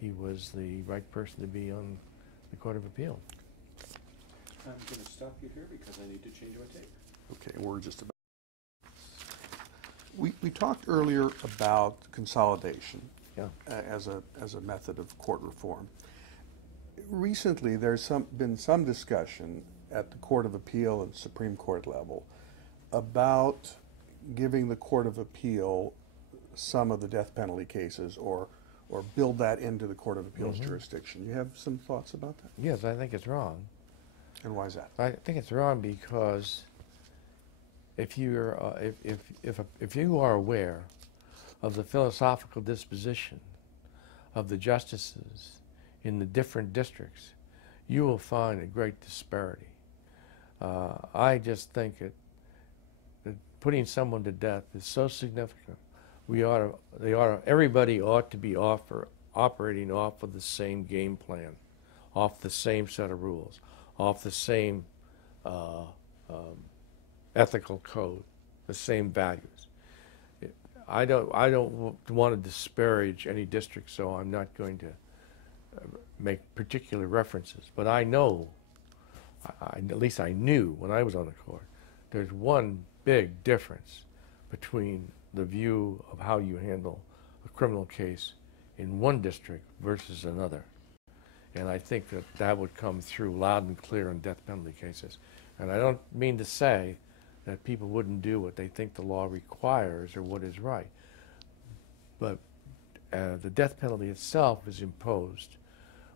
he was the right person to be on the Court of Appeal. I'm going to stop you here because I need to change my tape. Okay, we're just about... We talked earlier about consolidation as a method of court reform. Recently, there's been some discussion at the Court of Appeal and Supreme Court level about giving the Court of Appeal some of the death penalty cases, or build that into the Court of Appeal's jurisdiction. You have some thoughts about that? Yes, I think it's wrong. And why is that? I think it's wrong because if you're if you are aware of the philosophical disposition of the justices in the different districts, you will find a great disparity. I just think that putting someone to death is so significant. Everybody ought to be operating off of the same game plan, off the same set of rules, off the same ethical code, the same values. I don't want to disparage any district, so I'm not going to make particular references. But I know, at least I knew when I was on the court, there's one big difference between the view of how you handle a criminal case in one district versus another. And I think that would come through loud and clear in death penalty cases. And I don't mean to say that people wouldn't do what they think the law requires or what is right. But the death penalty itself is imposed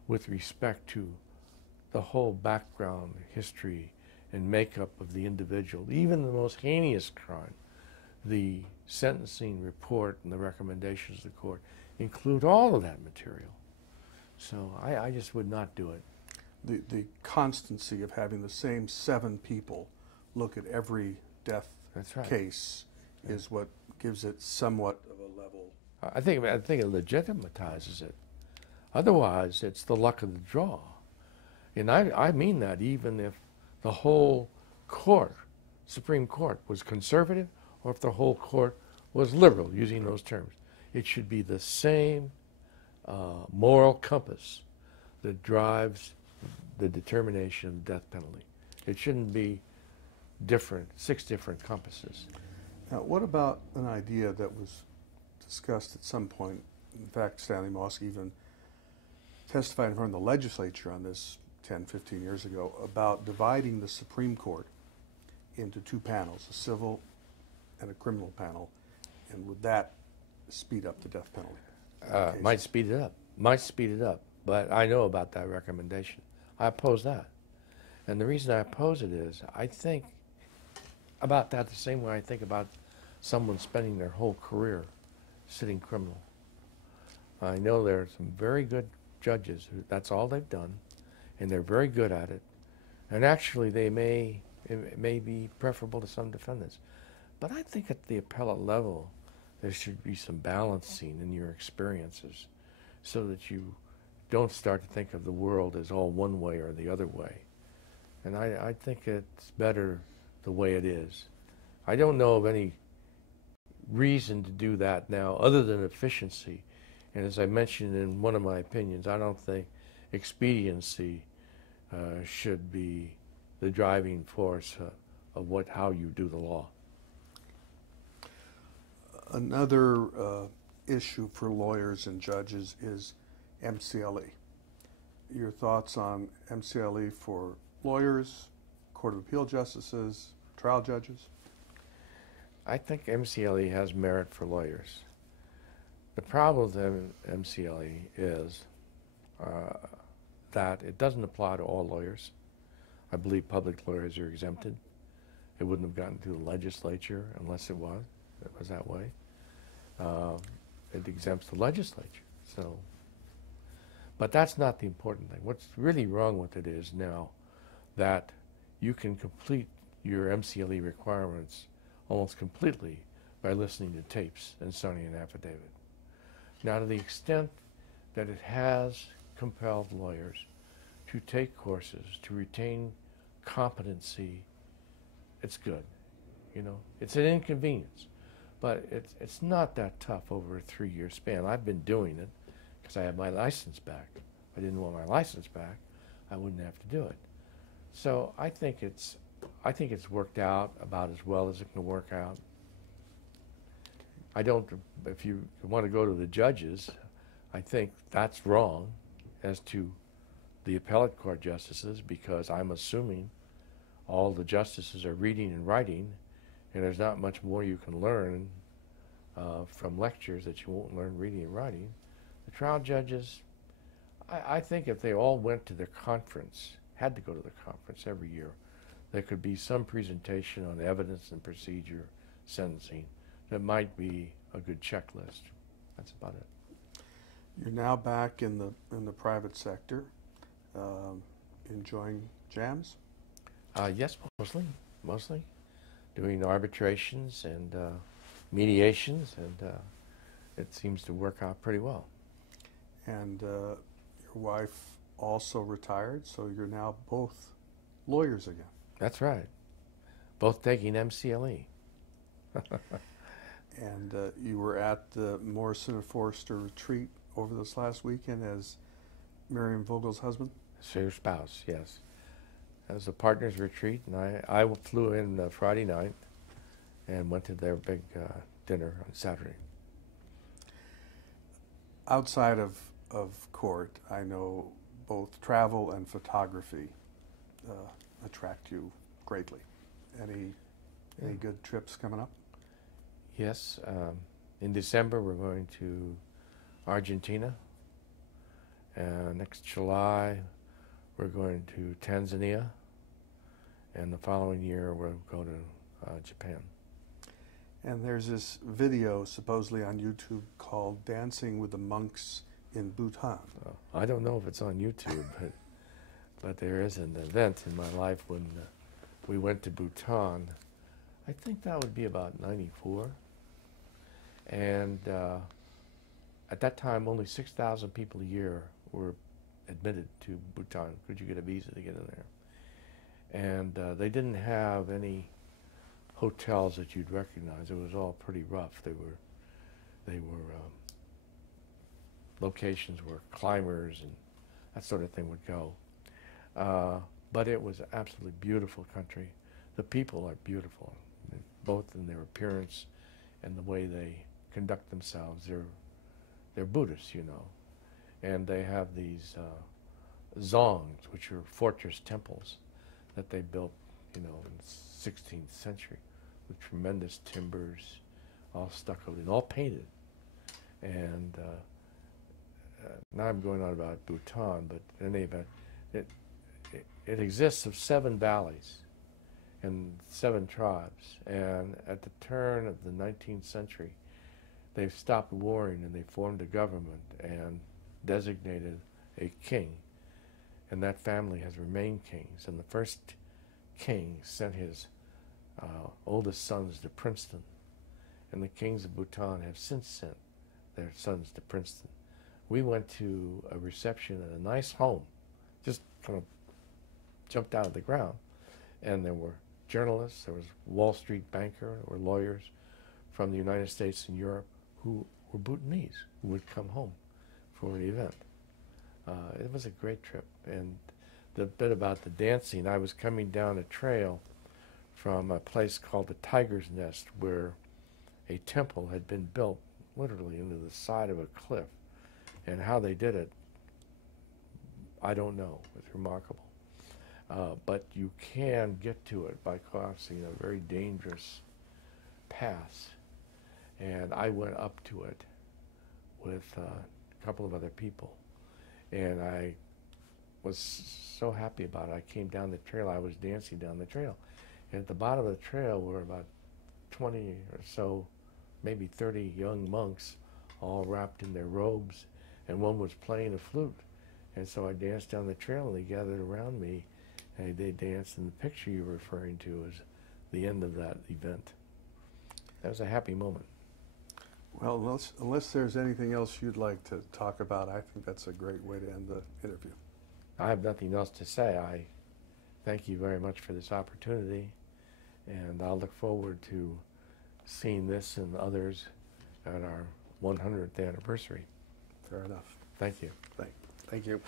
with respect to the whole background, history, and makeup of the individual, even the most heinous crime. The sentencing report and the recommendations of the court include all of that material. So I just would not do it. The constancy of having the same 7 people look at every death case is what gives it somewhat of a level. I think it legitimizes it. Otherwise, it's the luck of the draw. And I mean that even if the whole court, Supreme Court, was conservative, or if the whole court was liberal, using those terms. It should be the same moral compass that drives the determination of the death penalty. It shouldn't be 6 different compasses. Now, what about an idea that was discussed at some point? In fact, Stanley Mosk even testified in front of the legislature on this 10, 15 years ago about dividing the Supreme Court into 2 panels, a civil and a criminal panel, and would that speed up the death penalty? Might speed it up, but I know about that recommendation. I oppose that. And the reason I oppose it is I think about that the same way I think about someone spending their whole career sitting criminal. I know there are some very good judges who that's all they've done, and they're very good at it. And actually it may be preferable to some defendants. But I think at the appellate level, there should be some balancing in your experiences so that you don't start to think of the world as all one way or the other way. And I think it's better the way it is. I don't know of any reason to do that now other than efficiency. And as I mentioned in one of my opinions, I don't think expediency should be the driving force of how you do the law. Another issue for lawyers and judges is MCLE. Your thoughts on MCLE for lawyers, Court of Appeal justices, trial judges? I think MCLE has merit for lawyers. The problem with MCLE is that it doesn't apply to all lawyers. I believe public lawyers are exempted. It wouldn't have gotten through the legislature unless it was that way. It exempts the legislature. So, but that's not the important thing. What's really wrong with it is now that you can complete your MCLE requirements almost completely by listening to tapes and signing an affidavit. Now, to the extent that it has compelled lawyers to take courses, to retain competency, it's good. You know, it's an inconvenience, but it's not that tough over a 3-year span. I've been doing it because I have my license back. If I didn't want my license back, I wouldn't have to do it. So I think it's worked out about as well as it can work out. I don't, if you want to go to the judges, I think that's wrong as to the appellate court justices, because I'm assuming all the justices are reading and writing, and there's not much more you can learn from lectures that you won't learn reading and writing. The trial judges, I think if they all went to their conference, had to go to the conference every year, there could be some presentation on evidence and procedure, sentencing, that might be a good checklist. That's about it. You're now back in the private sector, enjoying jams? Yes, mostly. Doing arbitrations and mediations, and it seems to work out pretty well. And your wife also retired, so you're now both lawyers again. That's right. Both taking MCLE. And you were at the Morrison and Forrester retreat over this last weekend as Miriam Vogel's husband? So your spouse, yes. It was a partners retreat, and I flew in Friday night and went to their big dinner on Saturday. Outside of court, I know both travel and photography attract you greatly. Any good trips coming up? Yes. In December, we're going to Argentina. Next July, we're going to Tanzania. And the following year, we'll go to Japan. And there's this video supposedly on YouTube called Dancing with the Monks in Bhutan. I don't know if it's on YouTube, but there is an event in my life when we went to Bhutan. I think that would be about 94. And at that time, only 6,000 people a year were admitted to Bhutan. Could you get a visa to get in there? And they didn't have any hotels that you'd recognize. It was all pretty rough. They were locations where climbers and that sort of thing would go. But it was an absolutely beautiful country. The people are beautiful, both in their appearance and the way they conduct themselves. They're Buddhists, you know, and they have these zongs, which are fortress temples that they built, you know, in the 16th century with tremendous timbers, all stuccoed and all painted. And now I'm going on about Bhutan, but in any event, it exists of 7 valleys and 7 tribes. And at the turn of the 19th century, they've stopped warring and they formed a government and designated a king. And that family has remained kings. And the first king sent his oldest sons to Princeton, and the kings of Bhutan have since sent their sons to Princeton. We went to a reception at a nice home, just kind of jumped out of the ground, and there were journalists, there was a Wall Street banker, there were lawyers from the United States and Europe who were Bhutanese, who would come home for the event. It was a great trip, and the bit about the dancing, I was coming down a trail from a place called the Tiger's Nest, where a temple had been built literally into the side of a cliff, and how they did it, I don't know. It's remarkable. But you can get to it by crossing a very dangerous pass, and I went up to it with a couple of other people, and I was so happy about it. I came down the trail, I was dancing down the trail, and at the bottom of the trail were about 20 or so, maybe 30 young monks, all wrapped in their robes, and one was playing a flute. And so I danced down the trail, and they gathered around me, and they danced, and the picture you're referring to is the end of that event. That was a happy moment. Well, unless there's anything else you'd like to talk about, I think that's a great way to end the interview. I have nothing else to say. I thank you very much for this opportunity, and I'll look forward to seeing this and others at our 100th anniversary. Fair enough. Thank you. Thank you.